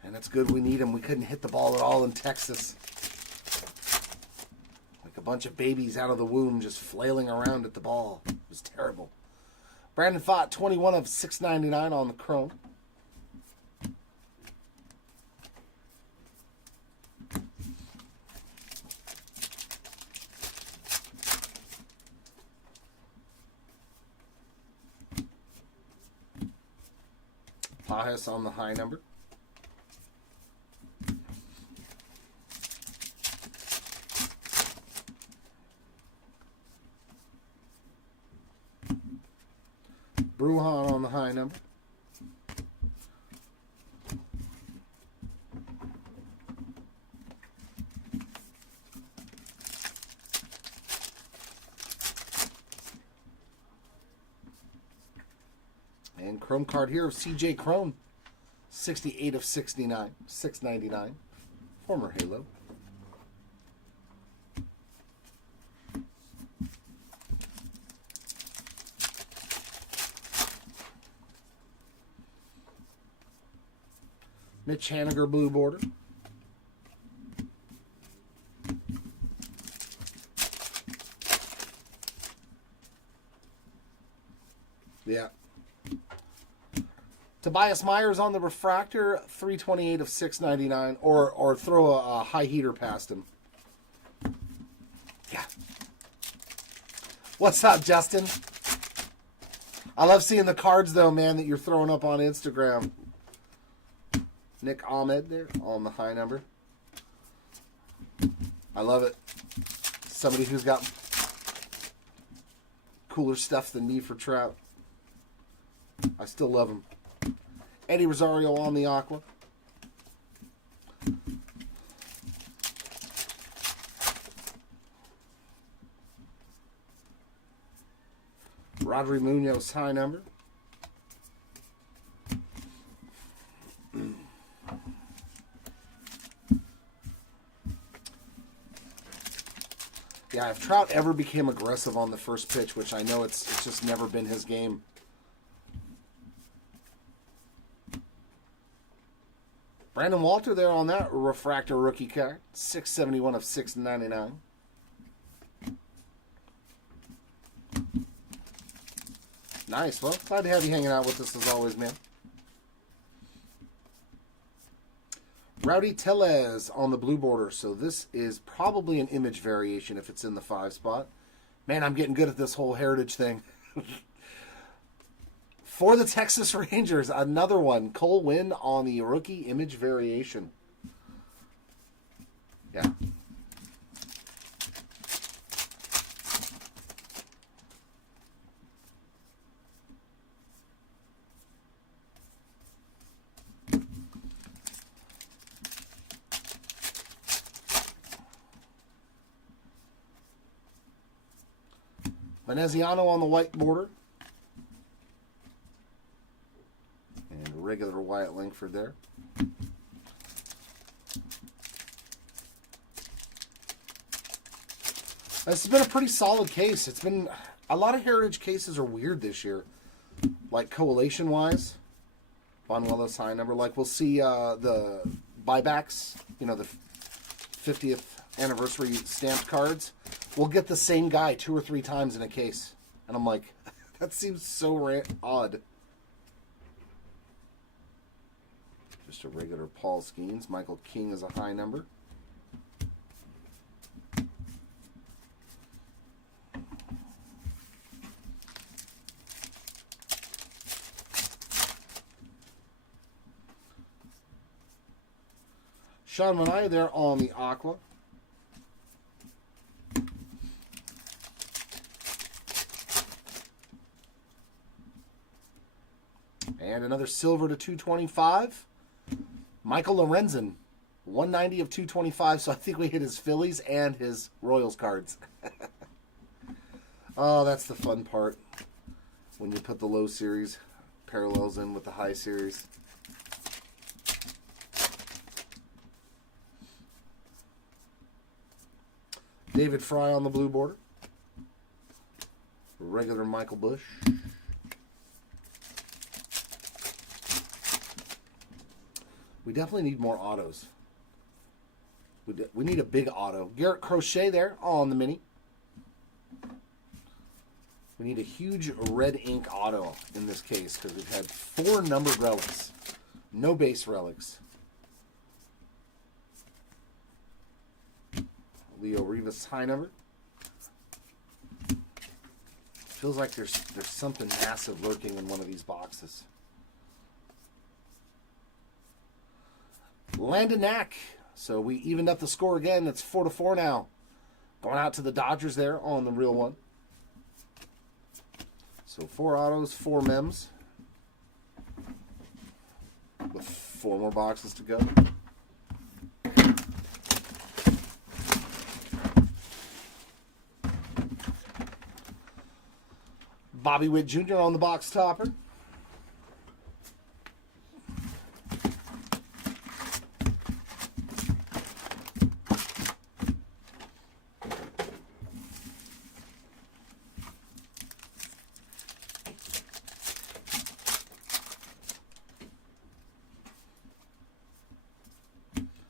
And that's good. We need him. We couldn't hit the ball at all in Texas. Like a bunch of babies out of the womb just flailing around at the ball. It was terrible. Brandon Pfaadt, 21 of 699 on the chrome. Pajas on the high number. Bruhan on the high number. And chrome card here of CJ Cron. 68 of 69. 699. Former Halo. Mitch Haniger blue border. Yeah. Tobias Myers on the refractor, 328 of 699, or throw a high heater past him. Yeah. What's up, Justin? I love seeing the cards, though, man, that you're throwing up on Instagram. Nick Ahmed there on the high number. I love it. Somebody who's got cooler stuff than me for Trout. I still love him. Eddie Rosario on the aqua. Rodri Munoz high number. Yeah, if Trout ever became aggressive on the first pitch, which I know it's just never been his game. Brandon Walter there on that refractor rookie card. 671 of 699. Nice. Well, glad to have you hanging out with us as always, man. Rowdy Tellez on the blue border. So this is probably an image variation if it's in the 5 spot. Man, I'm getting good at this whole heritage thing. For the Texas Rangers, another one. Cole Winn on the rookie image variation. Yeah. Veneziano on the white border. And regular Wyatt Langford there. This has been a pretty solid case. It's been a lot of heritage cases are weird this year, like collation wise. Bonuelos high number. Like we'll see the buybacks, you know, the 50th anniversary stamped cards. We'll get the same guy 2 or 3 times in a case, and I'm like, that seems so odd. Just a regular Paul Skeens. Michael King is a high number. Sean Manaea there on the aqua. And another silver to 225. Michael Lorenzen, 190 of 225. So I think we hit his Phillies and his Royals cards. Oh, that's the fun part. When you put the low series parallels in with the high series. David Fry on the blue border. Regular Michael Bush. We definitely need more autos. We need a big auto. Garrett Crochet there on the mini. We need a huge red ink auto in this case because we've had 4 numbered relics. No base relics. Leo Rivas high number. Feels like there's something massive lurking in one of these boxes. Landon Knack. So we evened up the score again. It's 4-4 now. Going out to the Dodgers there on the real one. So 4 autos, 4 mems. With 4 more boxes to go. Bobby Witt Jr. on the box topper.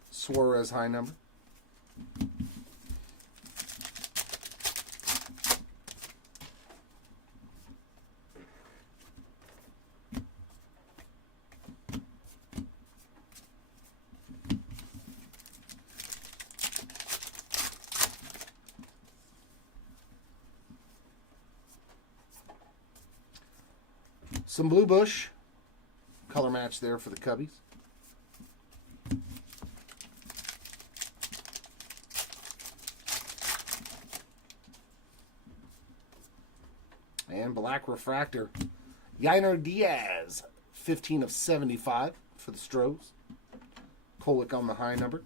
Suarez high number. Some Blue Bush. Color match there for the Cubbies. And black refractor. Yainer Diaz, 15 of 75 for the Stros. Kolick on the high number.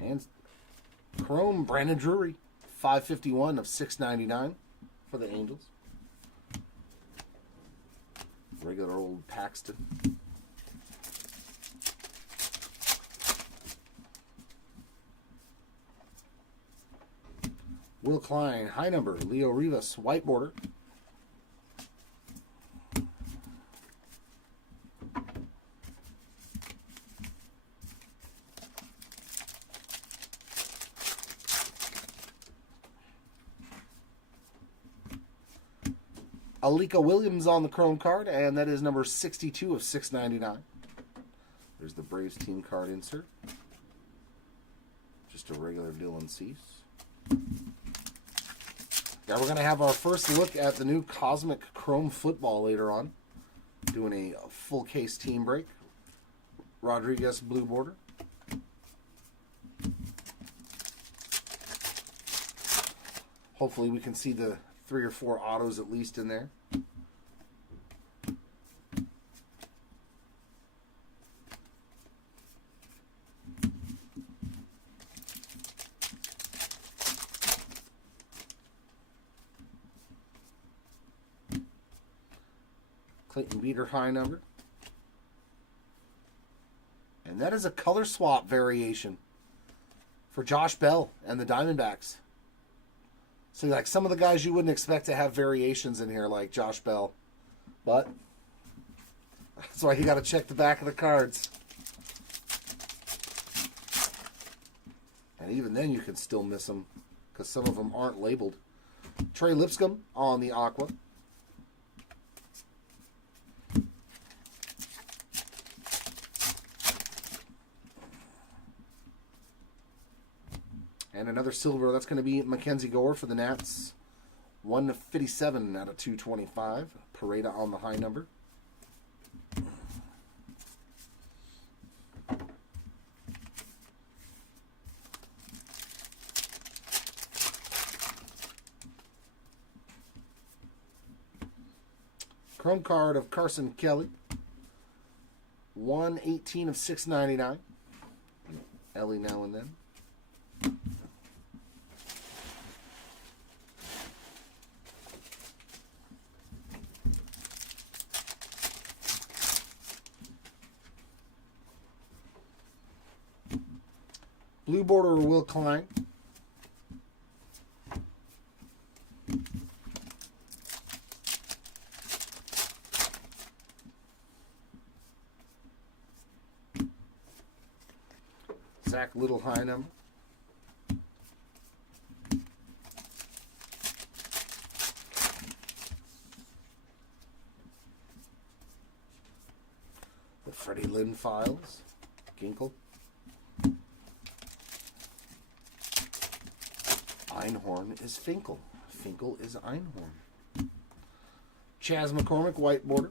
And Chrome, Brandon Drury, 551 of 699 for the Angels. Regular old Paxton. Will Klein, high number. Leo Rivas, white border. Alika Williams on the chrome card, and that is number 62 of 699. There's the Braves team card insert. Just a regular Dylan Cease. Now we're going to have our first look at the new Cosmic Chrome Football later on. Doing a full case team break. Rodriguez blue border. Hopefully we can see the 3 or 4 autos at least in there. Clayton Beater high number. And that is a color swap variation for Josh Bell and the Diamondbacks. So like some of the guys you wouldn't expect to have variations in here like Josh Bell. But that's why you got to check the back of the cards. And even then you can still miss them because some of them aren't labeled. Trey Lipscomb on the Aqua. And another silver, that's going to be Mackenzie Gore for the Nats. 157 out of 225. Pareda on the high number. Chrome card of Carson Kelly. 118 of 699. Ellie now and then. Blue border Will Klein. Zach Little high number. The Freddie Lynn files. Ginkle. Einhorn is Finkel. Finkel is Einhorn. Chaz McCormick, white border.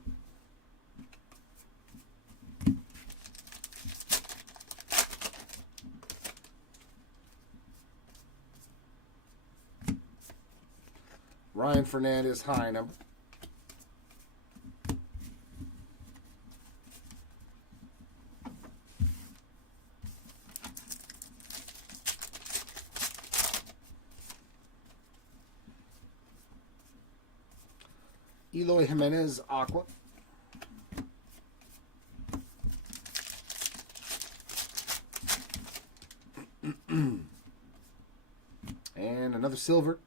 Ryan Fernandez, high number. Eloy Jimenez, Aqua. And another silver.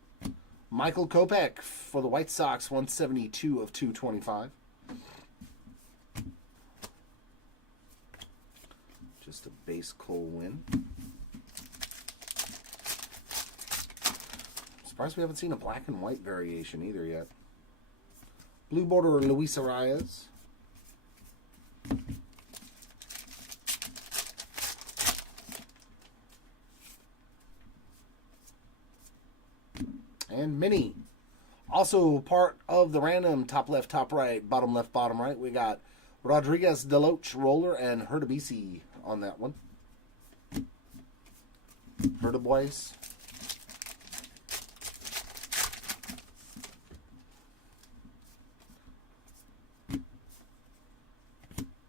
Michael Kopech for the White Sox, 172 of 225. Just a base Cole win. Surprised we haven't seen a black and white variation either yet. Blue border Luis Arias. And mini. Also part of the random top left, top right, bottom left, bottom right. We got Rodriguez, Deloach, Roller, and Herdabisi on that one. Herdabois.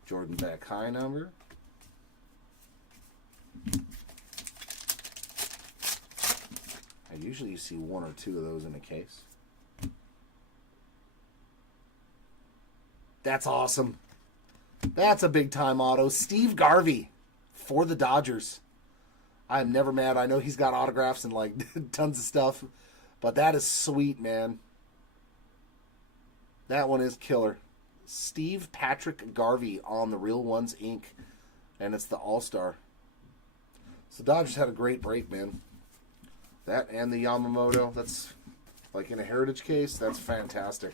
Jordan Beck, high number. Usually you see one or two of those in a case. That's awesome. That's a big-time auto. Steve Garvey for the Dodgers. I'm never mad. I know he's got autographs and, like, tons of stuff. But that is sweet, man. That one is killer. Steve Patrick Garvey on the Real Ones Inc. And it's the All-Star. So Dodgers had a great break, man. That and the Yamamoto, that's like in a heritage case, that's fantastic.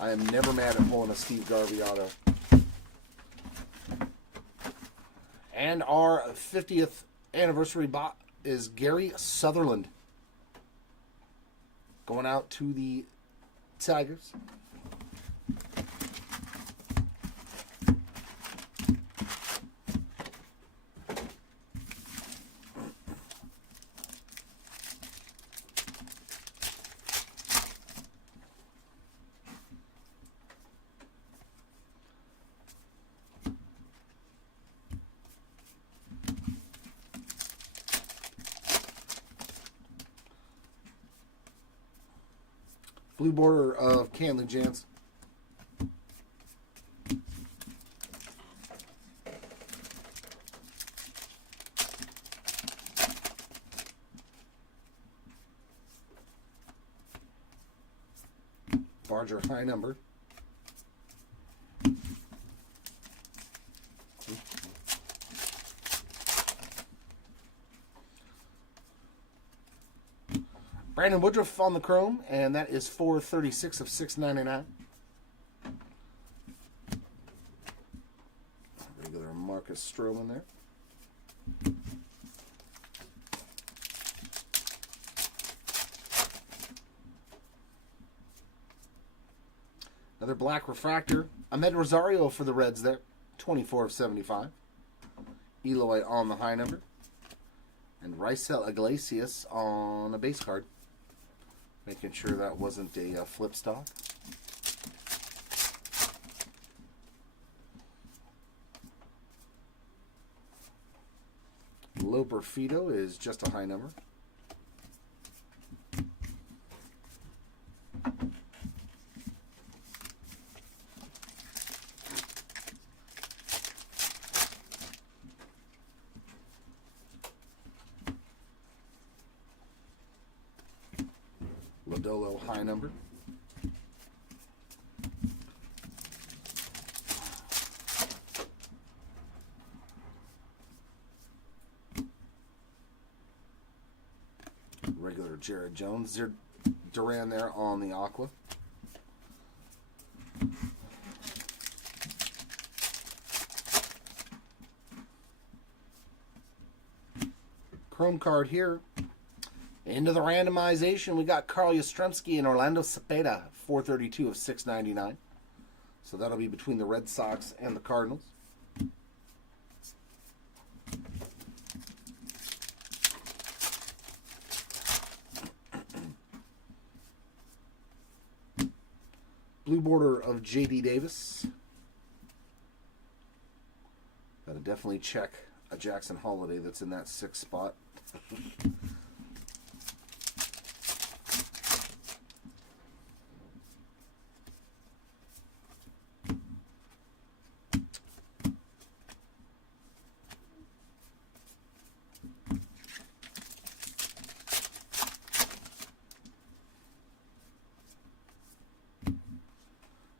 I am never mad at pulling a Steve Garvey auto. And our 50th anniversary bot is Gary Sutherland. Going out to the Tigers. Blue border of Kenley Jansen. Barger, high number. Brandon Woodruff on the chrome, and that is 436 of 699. Regular Marcus Stroman there. Another black refractor. Ahmed Rosario for the Reds there, 24 of 75. Eloy on the high number. And Raisel Iglesias on a base card. Making sure that wasn't a flip stock. Loper Fido is just a high number. Lodolo high number. Regular Jared Jones. Duran there on the Aqua. Chrome card here. Into the randomization, we got Carl Yastrzemski and Orlando Cepeda, 432 of 699. So that'll be between the Red Sox and the Cardinals. Blue border of J.D. Davis. Gotta definitely check a Jackson Holiday that's in that 6th spot.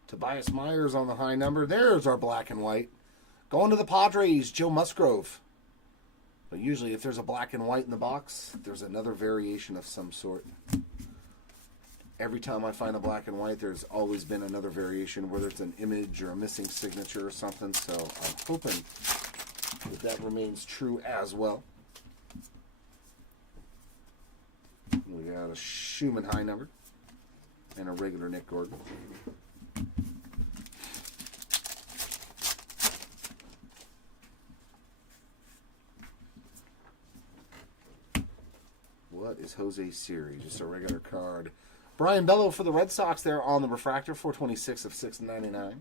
Tobias Myers on the high number. There's our black and white. Going to the Padres, Joe Musgrove. But usually if there's a black and white in the box, there's another variation of some sort. Every time I find a black and white, there's always been another variation, whether it's an image or a missing signature or something. So I'm hoping that remains true as well. We got got a Schumann high number and a regular Nick Gordon. What is Jose Siri? Just a regular card. Brian Bello for the Red Sox there on the refractor, 426 of 699.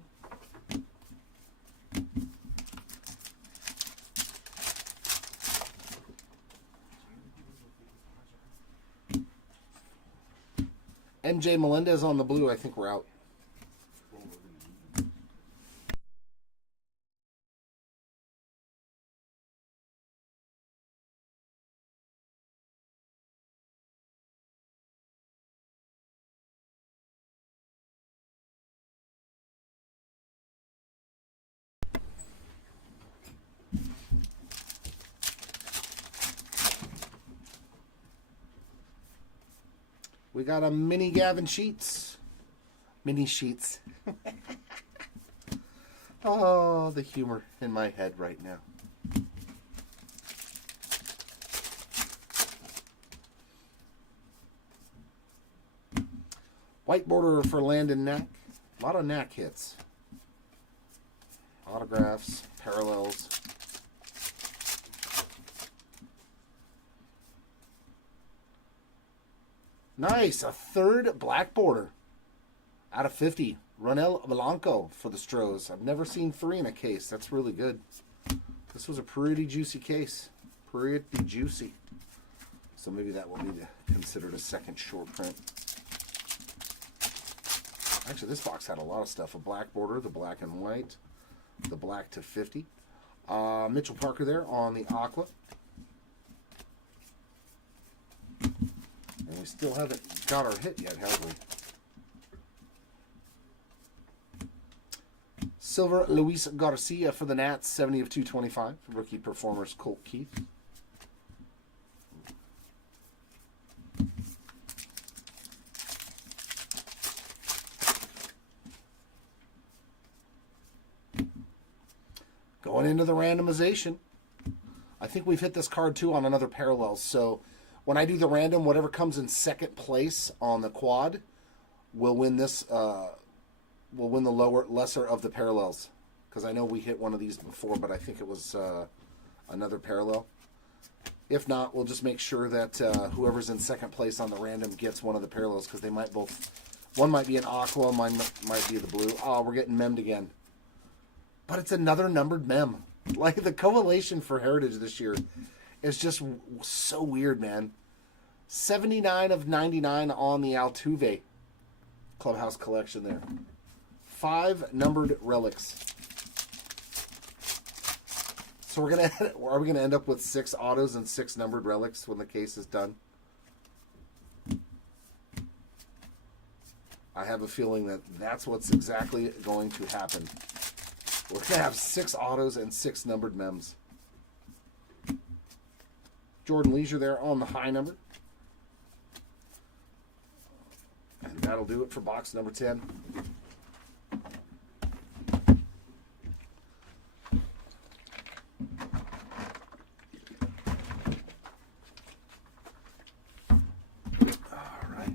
MJ Melendez on the blue. I think we're out. We got a mini Gavin Sheets. Mini Sheets. Oh, the humor in my head right now. White border for Landon Knack. A lot of Knack hits. Autographs, parallels. Nice, a third black border out of 50. Ronel Blanco for the Stros. I've never seen 3 in a case. That's really good. This was a pretty juicy case. Pretty juicy. So maybe that will be considered a second short print. Actually, this box had a lot of stuff. A black border, the black and white, the black to 50. Mitchell Parker there on the aqua. And we still haven't got our hit yet, have we? Silver Luis Garcia for the Nats, 70 of 225. Rookie performers Colt Keith. Going into the randomization. I think we've hit this card too on another parallel. So when I do the random, whatever comes in second place on the quad will win this. Will win the lesser of the parallels. Because I know we hit one of these before, but I think it was another parallel. If not, we'll just make sure that whoever's in second place on the random gets one of the parallels, because they might both. One might be an aqua, mine might be the blue. Oh, we're getting memmed again. But it's another numbered mem. Like, the correlation for Heritage this year is just so weird, man. 79 of 99 on the Altuve Clubhouse collection there. 5 numbered relics. So are we gonna end up with 6 autos and 6 numbered relics when the case is done? I have a feeling that that's what's exactly going to happen. We're going to have 6 autos and 6 numbered mems. Jordan Leisure there on the high number. And that'll do it for box number 10. All right.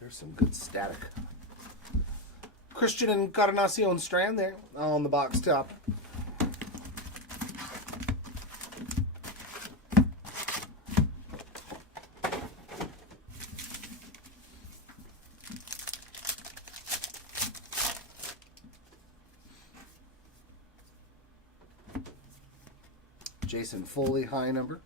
There's some good static. Christian Encarnacion Strand there on the box top. Jason Foley high number.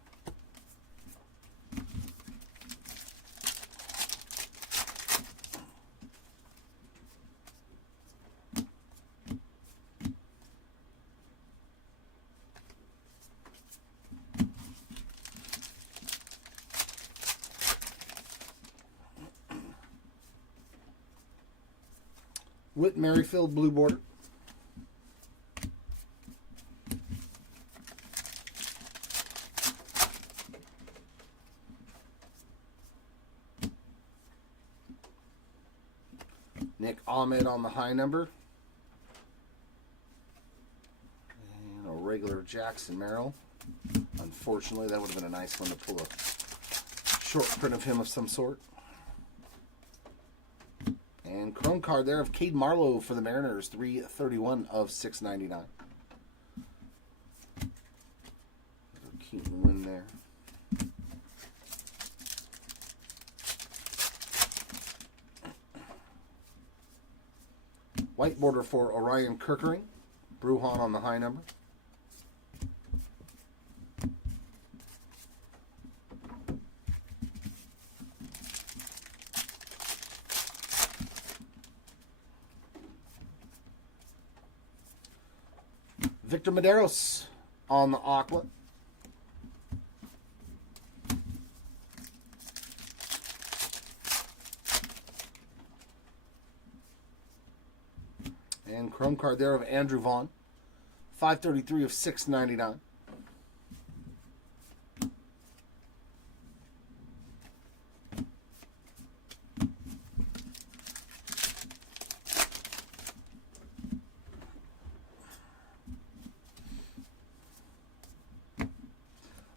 Whit Merrifield blue border. Nick Ahmed on the high number. And a regular Jackson Merrill. Unfortunately, that would have been a nice one to pull a short print of him of some sort. And chrome card there of Cade Marlowe for the Mariners, 331 of 699. Keaton win there. White border for Orion Kirkering. Bruhan on the high number. Victor Medeiros on the aqua. And chrome card there of Andrew Vaughn. 533 of 699.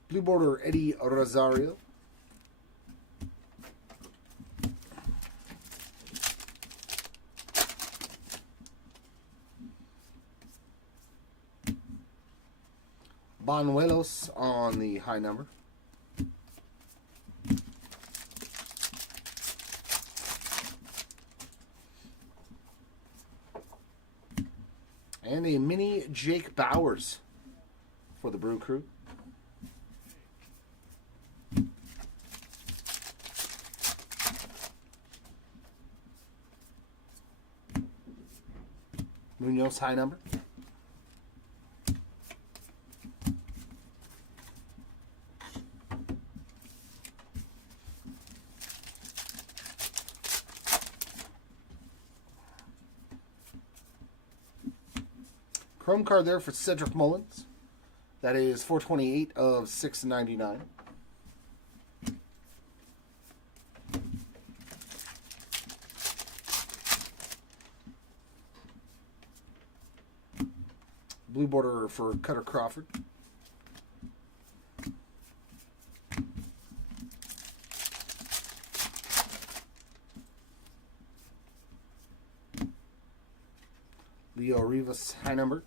Blue border Eddie Rosario. Banuelos on the high number. And a mini Jake Bowers for the Brew Crew. Munoz high number. Chrome card there for Cedric Mullins. That is 428 of 699. Blue border for Cutter Crawford. Leo Rivas high number.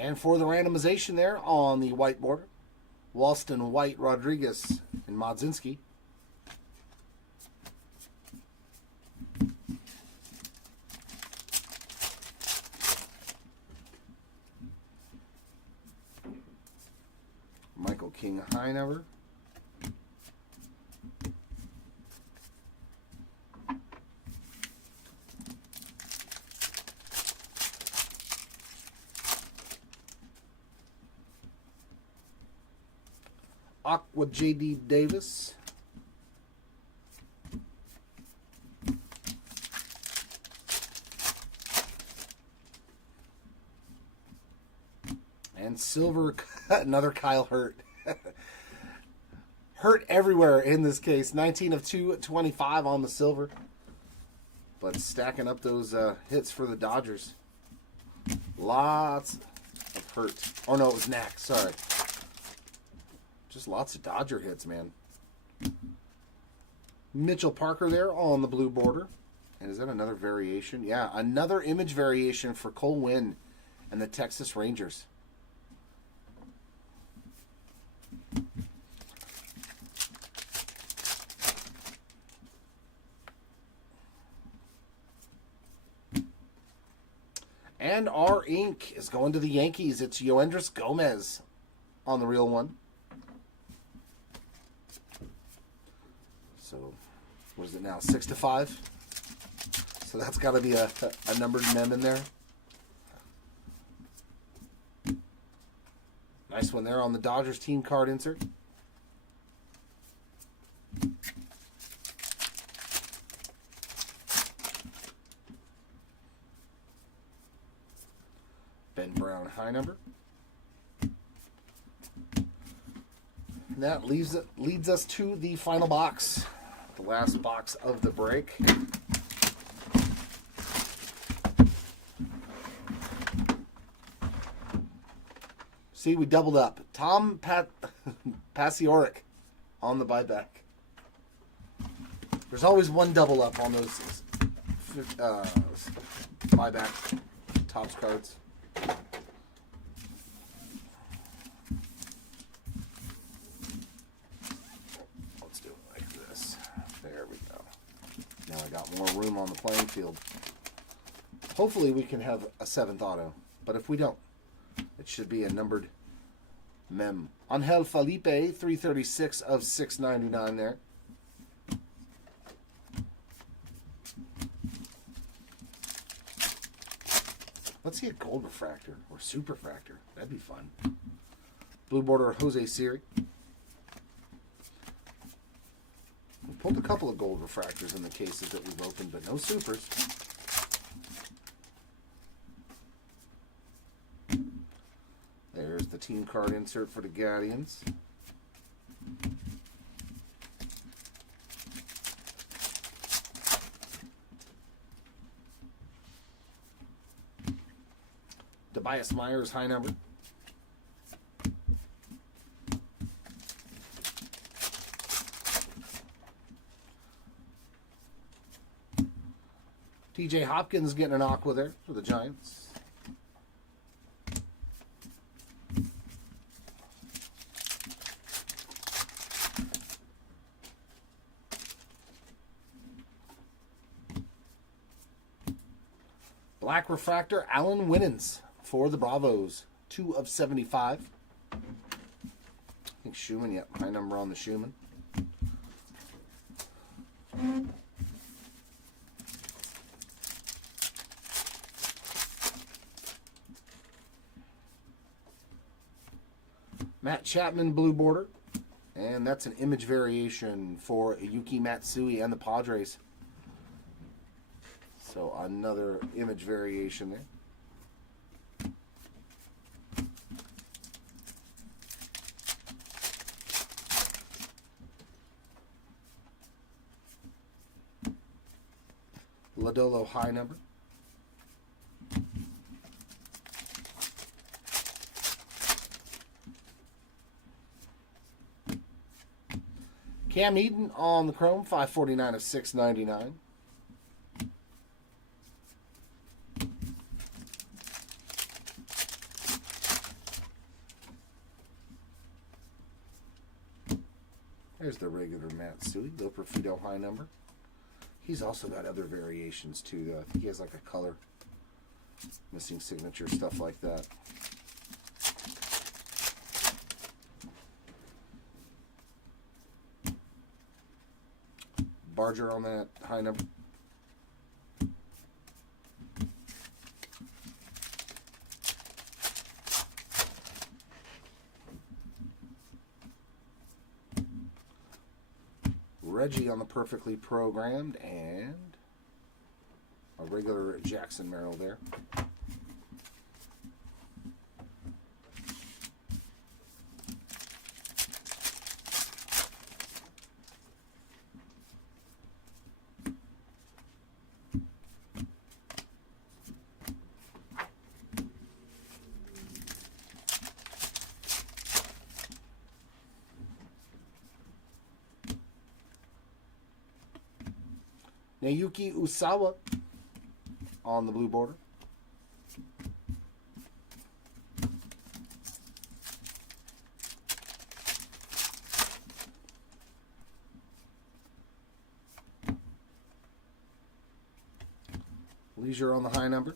And for the randomization there on the white border, Walston, White, Rodriguez, and Modzinski. Michael King high number. Aqua J.D. Davis. And silver, another Kyle Hurt. Hurt everywhere in this case. 19 of 225 on the silver. But stacking up those hits for the Dodgers. Lots of Hurt. Oh no, it was Knack, sorry. Just lots of Dodger hits, man. Mitchell Parker there on the blue border. And is that another variation? Yeah, another image variation for Cole Winn and the Texas Rangers. And our ink is going to the Yankees. It's Yoendris Gomez on the real one. So, what is it now? 6-5. So that's got to be a numbered mem in there. Nice one there on the Dodgers team card insert. Ben Brown high number. And that leads us to the final box. The last box of the break. See, we doubled up. Tom Pasioric on the buyback. There's always one double up on those buyback Topps cards. Let's do it like this. There we go. Now I got more room on the playing field. Hopefully we can have a 7th auto, but if we don't, it should be a numbered mem. Angel Felipe, 336 of 699 there. Let's see a gold refractor or super refractor. That'd be fun. Blue border Jose Siri. We've pulled a couple of gold refractors in the cases that we've opened, but no supers. There's the team card insert for the Guardians. Tobias Myers high number. TJ Hopkins getting an aqua there for the Giants. Black refractor, Alan Winans for the Bravos. 2 of 75. I think Schumann, yep, high number on the Schumann. Matt Chapman, blue border. And that's an image variation for Yuki Matsui and the Padres. So another image variation there. Lodolo high number. Cam Eden on the chrome, 549 of 699. There's the regular Matsui, low Perfido high number. He's also got other variations too, though. I think he has like a color, missing signature, stuff like that. Barger on that high number. Reggie on the perfectly programmed, and a regular Jackson Merrill there. Naoki Usawa on the blue border. Leisure on the high number.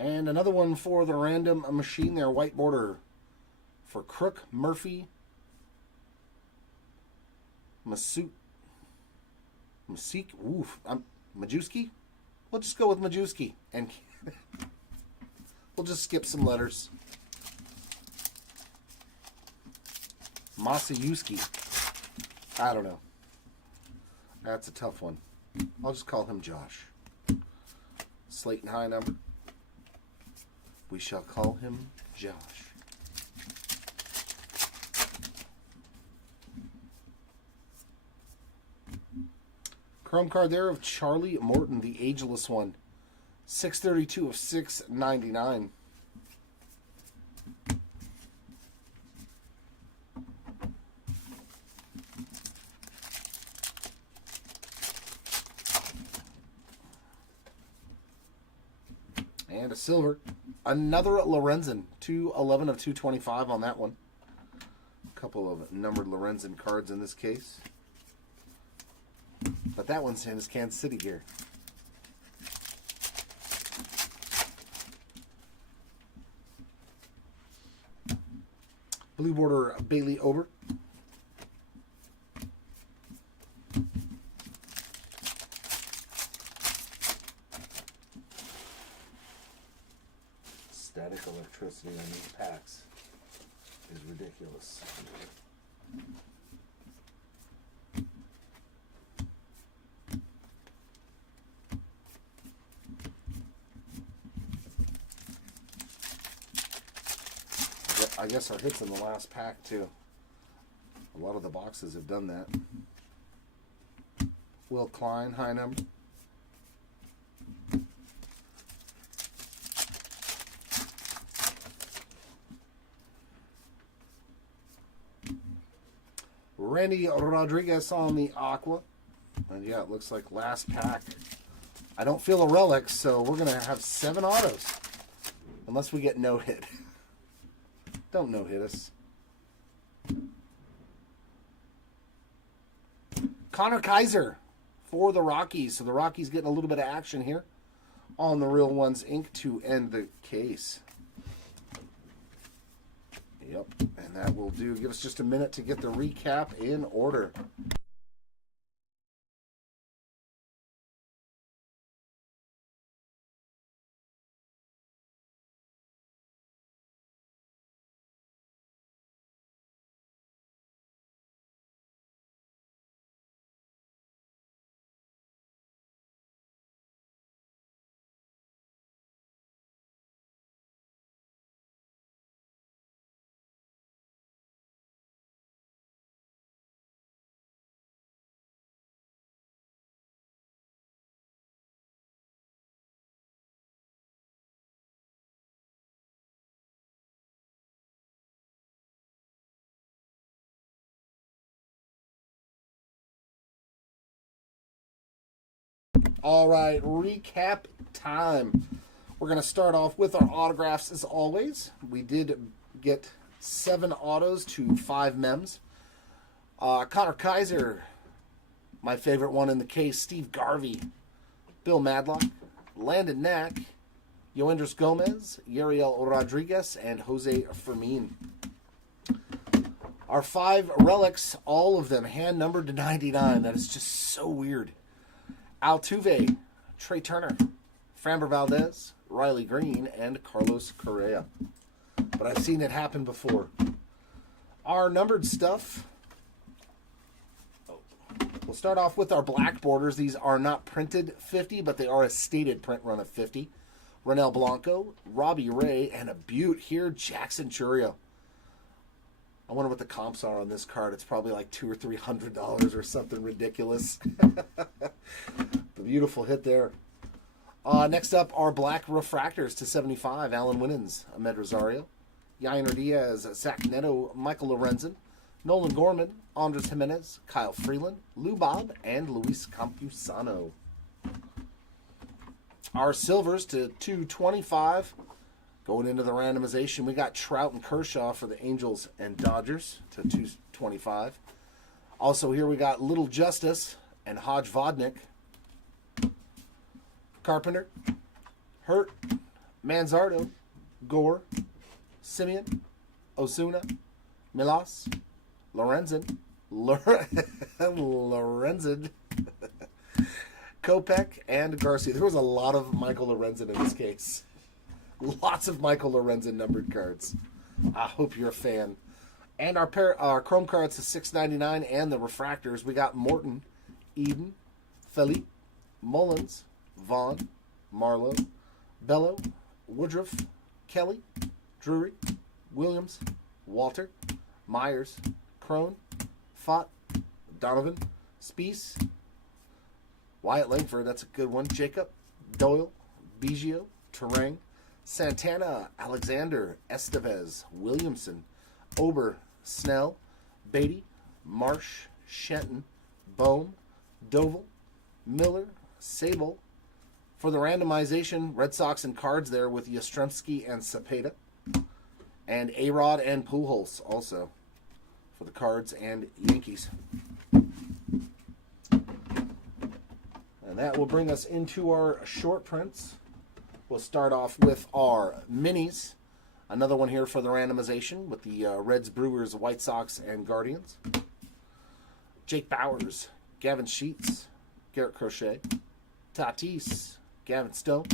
And another one for the random machine there, white border for Crook, Murphy, Masut, Majewski? We'll just go with Majewski. And we'll just skip some letters. Masayuski. I don't know. That's a tough one. I'll just call him Josh. Slayton high number. We shall call him Josh. Chrome card there of Charlie Morton, the ageless one. 632 of 699. And a silver. Another Lorenzen. 211 of 225 on that one. A couple of numbered Lorenzen cards in this case. But that one's in his Kansas City gear. Blue border Bailey Ober. Static electricity on these packs is ridiculous. I guess our hits in the last pack too. A lot of the boxes have done that. Will Klein, high number. Randy Rodriguez on the Aqua. And yeah, it looks like last pack. I don't feel a relic, so we're going to have 7 autos. Unless we get no hit. Don't no hit us. Connor Kaiser for the Rockies. So the Rockies getting a little bit of action here on the Real Ones Inc. to end the case. Yep, and that will do. Give us just a minute to get the recap in order. All right, recap time. We're going to start off with our autographs as always. We did get 7 autos to 5 mems. Connor Kaiser, my favorite one in the case, Steve Garvey, Bill Madlock, Landon Knack, Yoendris Gomez, Yariel Rodriguez, and Jose Fermin. Our 5 relics, all of them hand numbered to 99. That is just so weird. Altuve, Trey Turner, Framber Valdez, Riley Green, and Carlos Correa. But I've seen it happen before. Our numbered stuff. We'll start off with our black borders. These are not printed 50, but they are a stated print run of 50. Ronel Blanco, Robbie Ray, and a beaut here, Jackson Chourio. I wonder what the comps are on this card. It's probably like $200 or $300 or something ridiculous. The beautiful hit there. Next up are black refractors to 75. Alan Winans, Ahmed Rosario, Yainer Diaz, Zach Neto, Michael Lorenzen, Nolan Gorman, Andres Jimenez, Kyle Freeland, Lou Bob, and Luis Campusano. Our silvers to 225. Going into the randomization, we got Trout and Kershaw for the Angels and Dodgers to 225. Also here we got Little Justice and Hodge Vodnik. Carpenter, Hurt, Manzardo, Gore, Simeon, Osuna, Milas, Lorenzen, Kopech, and Garcia. There was a lot of Michael Lorenzen in this case. Lots of Michael Lorenzen numbered cards. I hope you're a fan. And our Chrome cards is $6.99, and the refractors, we got Morton, Eden, Philippe, Mullins, Vaughn, Marlowe, Bello, Woodruff, Kelly, Drury, Williams, Walter, Myers, Crone, Fott, Donovan, Spies, Wyatt Langford, that's a good one, Jacob, Doyle, Biggio, Terang, Santana, Alexander, Estevez, Williamson, Ober, Snell, Beatty, Marsh, Shenton, Bohm, Doval, Miller, Sable. For the randomization, Red Sox and cards there with Yastrzemski and Cepeda. And A-Rod and Pujols also for the cards and Yankees. And that will bring us into our short prints. We'll start off with our minis. Another one here for the randomization with the Reds, Brewers, White Sox, and Guardians. Jake Bowers, Gavin Sheets, Garrett Crochet, Tatis, Gavin Stone,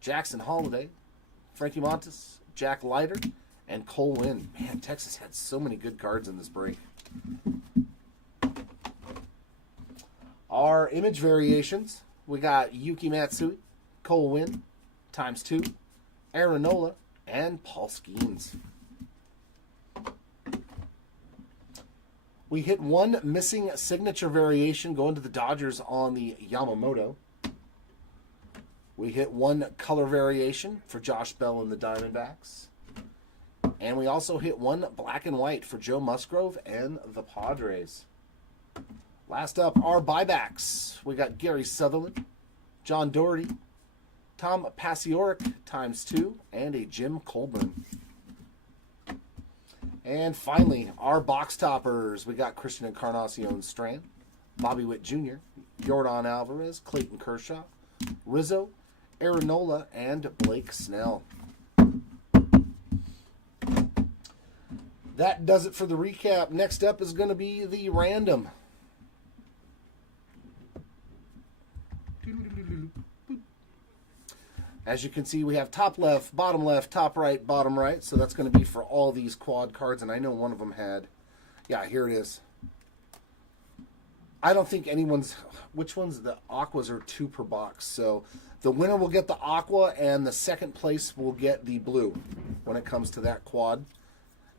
Jackson Holiday, Frankie Montas, Jack Leiter, and Cole Winn. Man, Texas had so many good cards in this break. Our image variations, we got Yuki Matsui, Cole Winn, ×2, Aaron Nola, and Paul Skeens. We hit one missing signature variation going to the Dodgers on the Yamamoto. We hit one color variation for Josh Bell and the Diamondbacks. And we also hit one black and white for Joe Musgrove and the Padres. Last up, our buybacks. We got Gary Sutherland, John Doherty, Tom Paciorek ×2, and a Jim Colburn. And finally, our box toppers. We got Christian Encarnacion Strand, Bobby Witt Jr., Yordan Alvarez, Clayton Kershaw, Rizzo, Aaron Nola, and Blake Snell. That does it for the recap. Next up is going to be the random. As you can see, we have top left, top right, bottom right. So that's going to be for all these quad cards. And I know one of them had... Yeah, here it is. I don't think anyone's... Which ones? The aquas are 2 per box. So the winner will get the aqua, and the second place will get the blue when it comes to that quad.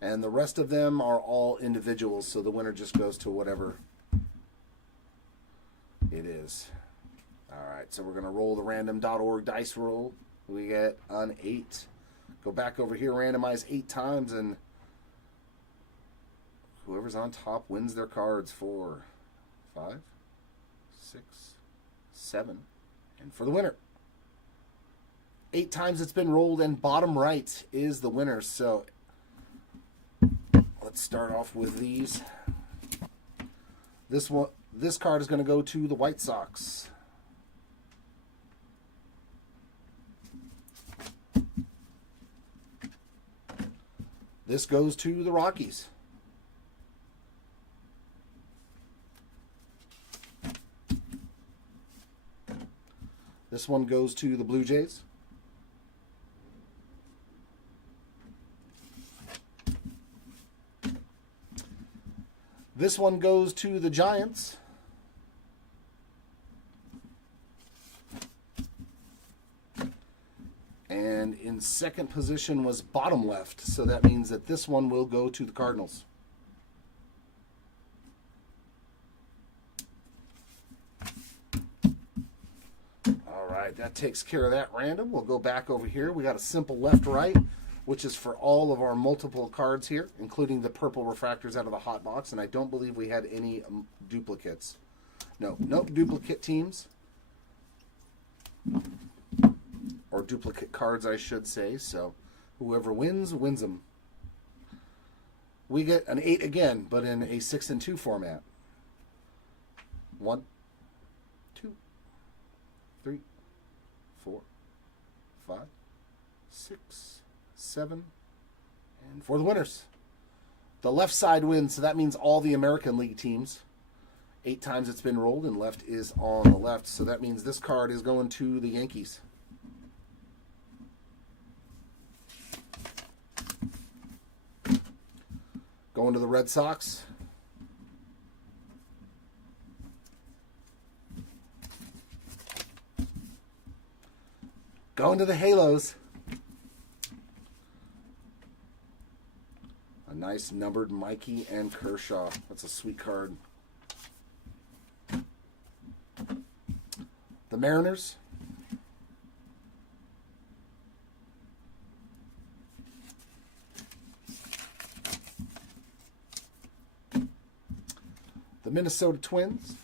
And the rest of them are all individuals. So the winner just goes to whatever it is. All right, so we're going to roll the random.org dice roll. We get an 8. Go back over here, randomize 8 times, and whoever's on top wins their cards. 4, 5, 6, 7, and for the winner. 8 times it's been rolled, and bottom right is the winner. So let's start off with these. This card is going to go to the White Sox. This goes to the Rockies. This one goes to the Blue Jays. This one goes to the Giants. And in second position was bottom left. So that means that this one will go to the Cardinals. All right, that takes care of that random. We'll go back over here. We got a simple left-right, which is for all of our multiple cards here, including the purple refractors out of the hot box. And I don't believe we had any duplicates. No duplicate teams. Or duplicate cards, I should say. So whoever wins, wins them. We get an 8 again, but in a 6 and 2 format. 1, 2, 3, 4, 5, 6, 7, and for the winners. The left side wins, so that means all the American League teams. 8 times it's been rolled, and left is on the left. So that means this card is going to the Yankees. Going to the Red Sox. Going to the Halos. A nice numbered Mikey and Kershaw. That's a sweet card. The Mariners. The Minnesota Twins.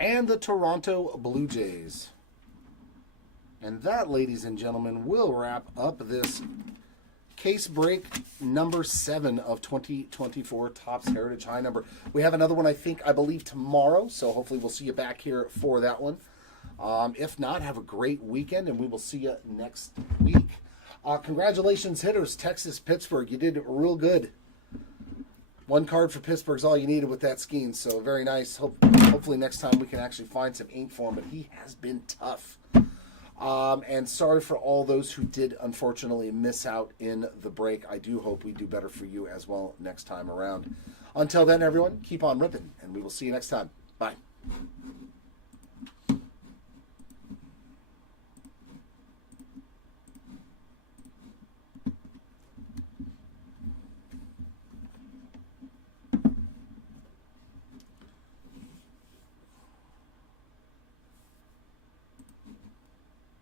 And the Toronto Blue Jays. And that, ladies and gentlemen, will wrap up this case break number 7 of 2024 Topps Heritage High Number. We have another one, I believe, tomorrow. So hopefully we'll see you back here for that one. If not, have a great weekend, and we will see you next week. Congratulations, hitters. Texas, Pittsburgh. You did real good. 1 card for Pittsburgh's all you needed with that scheme. So very nice. Hopefully next time we can actually find some ink for him. But he has been tough. And sorry for all those who did, unfortunately, miss out in the break. I do hope we do better for you as well next time around. Until then, everyone, keep on ripping, and we will see you next time. Bye.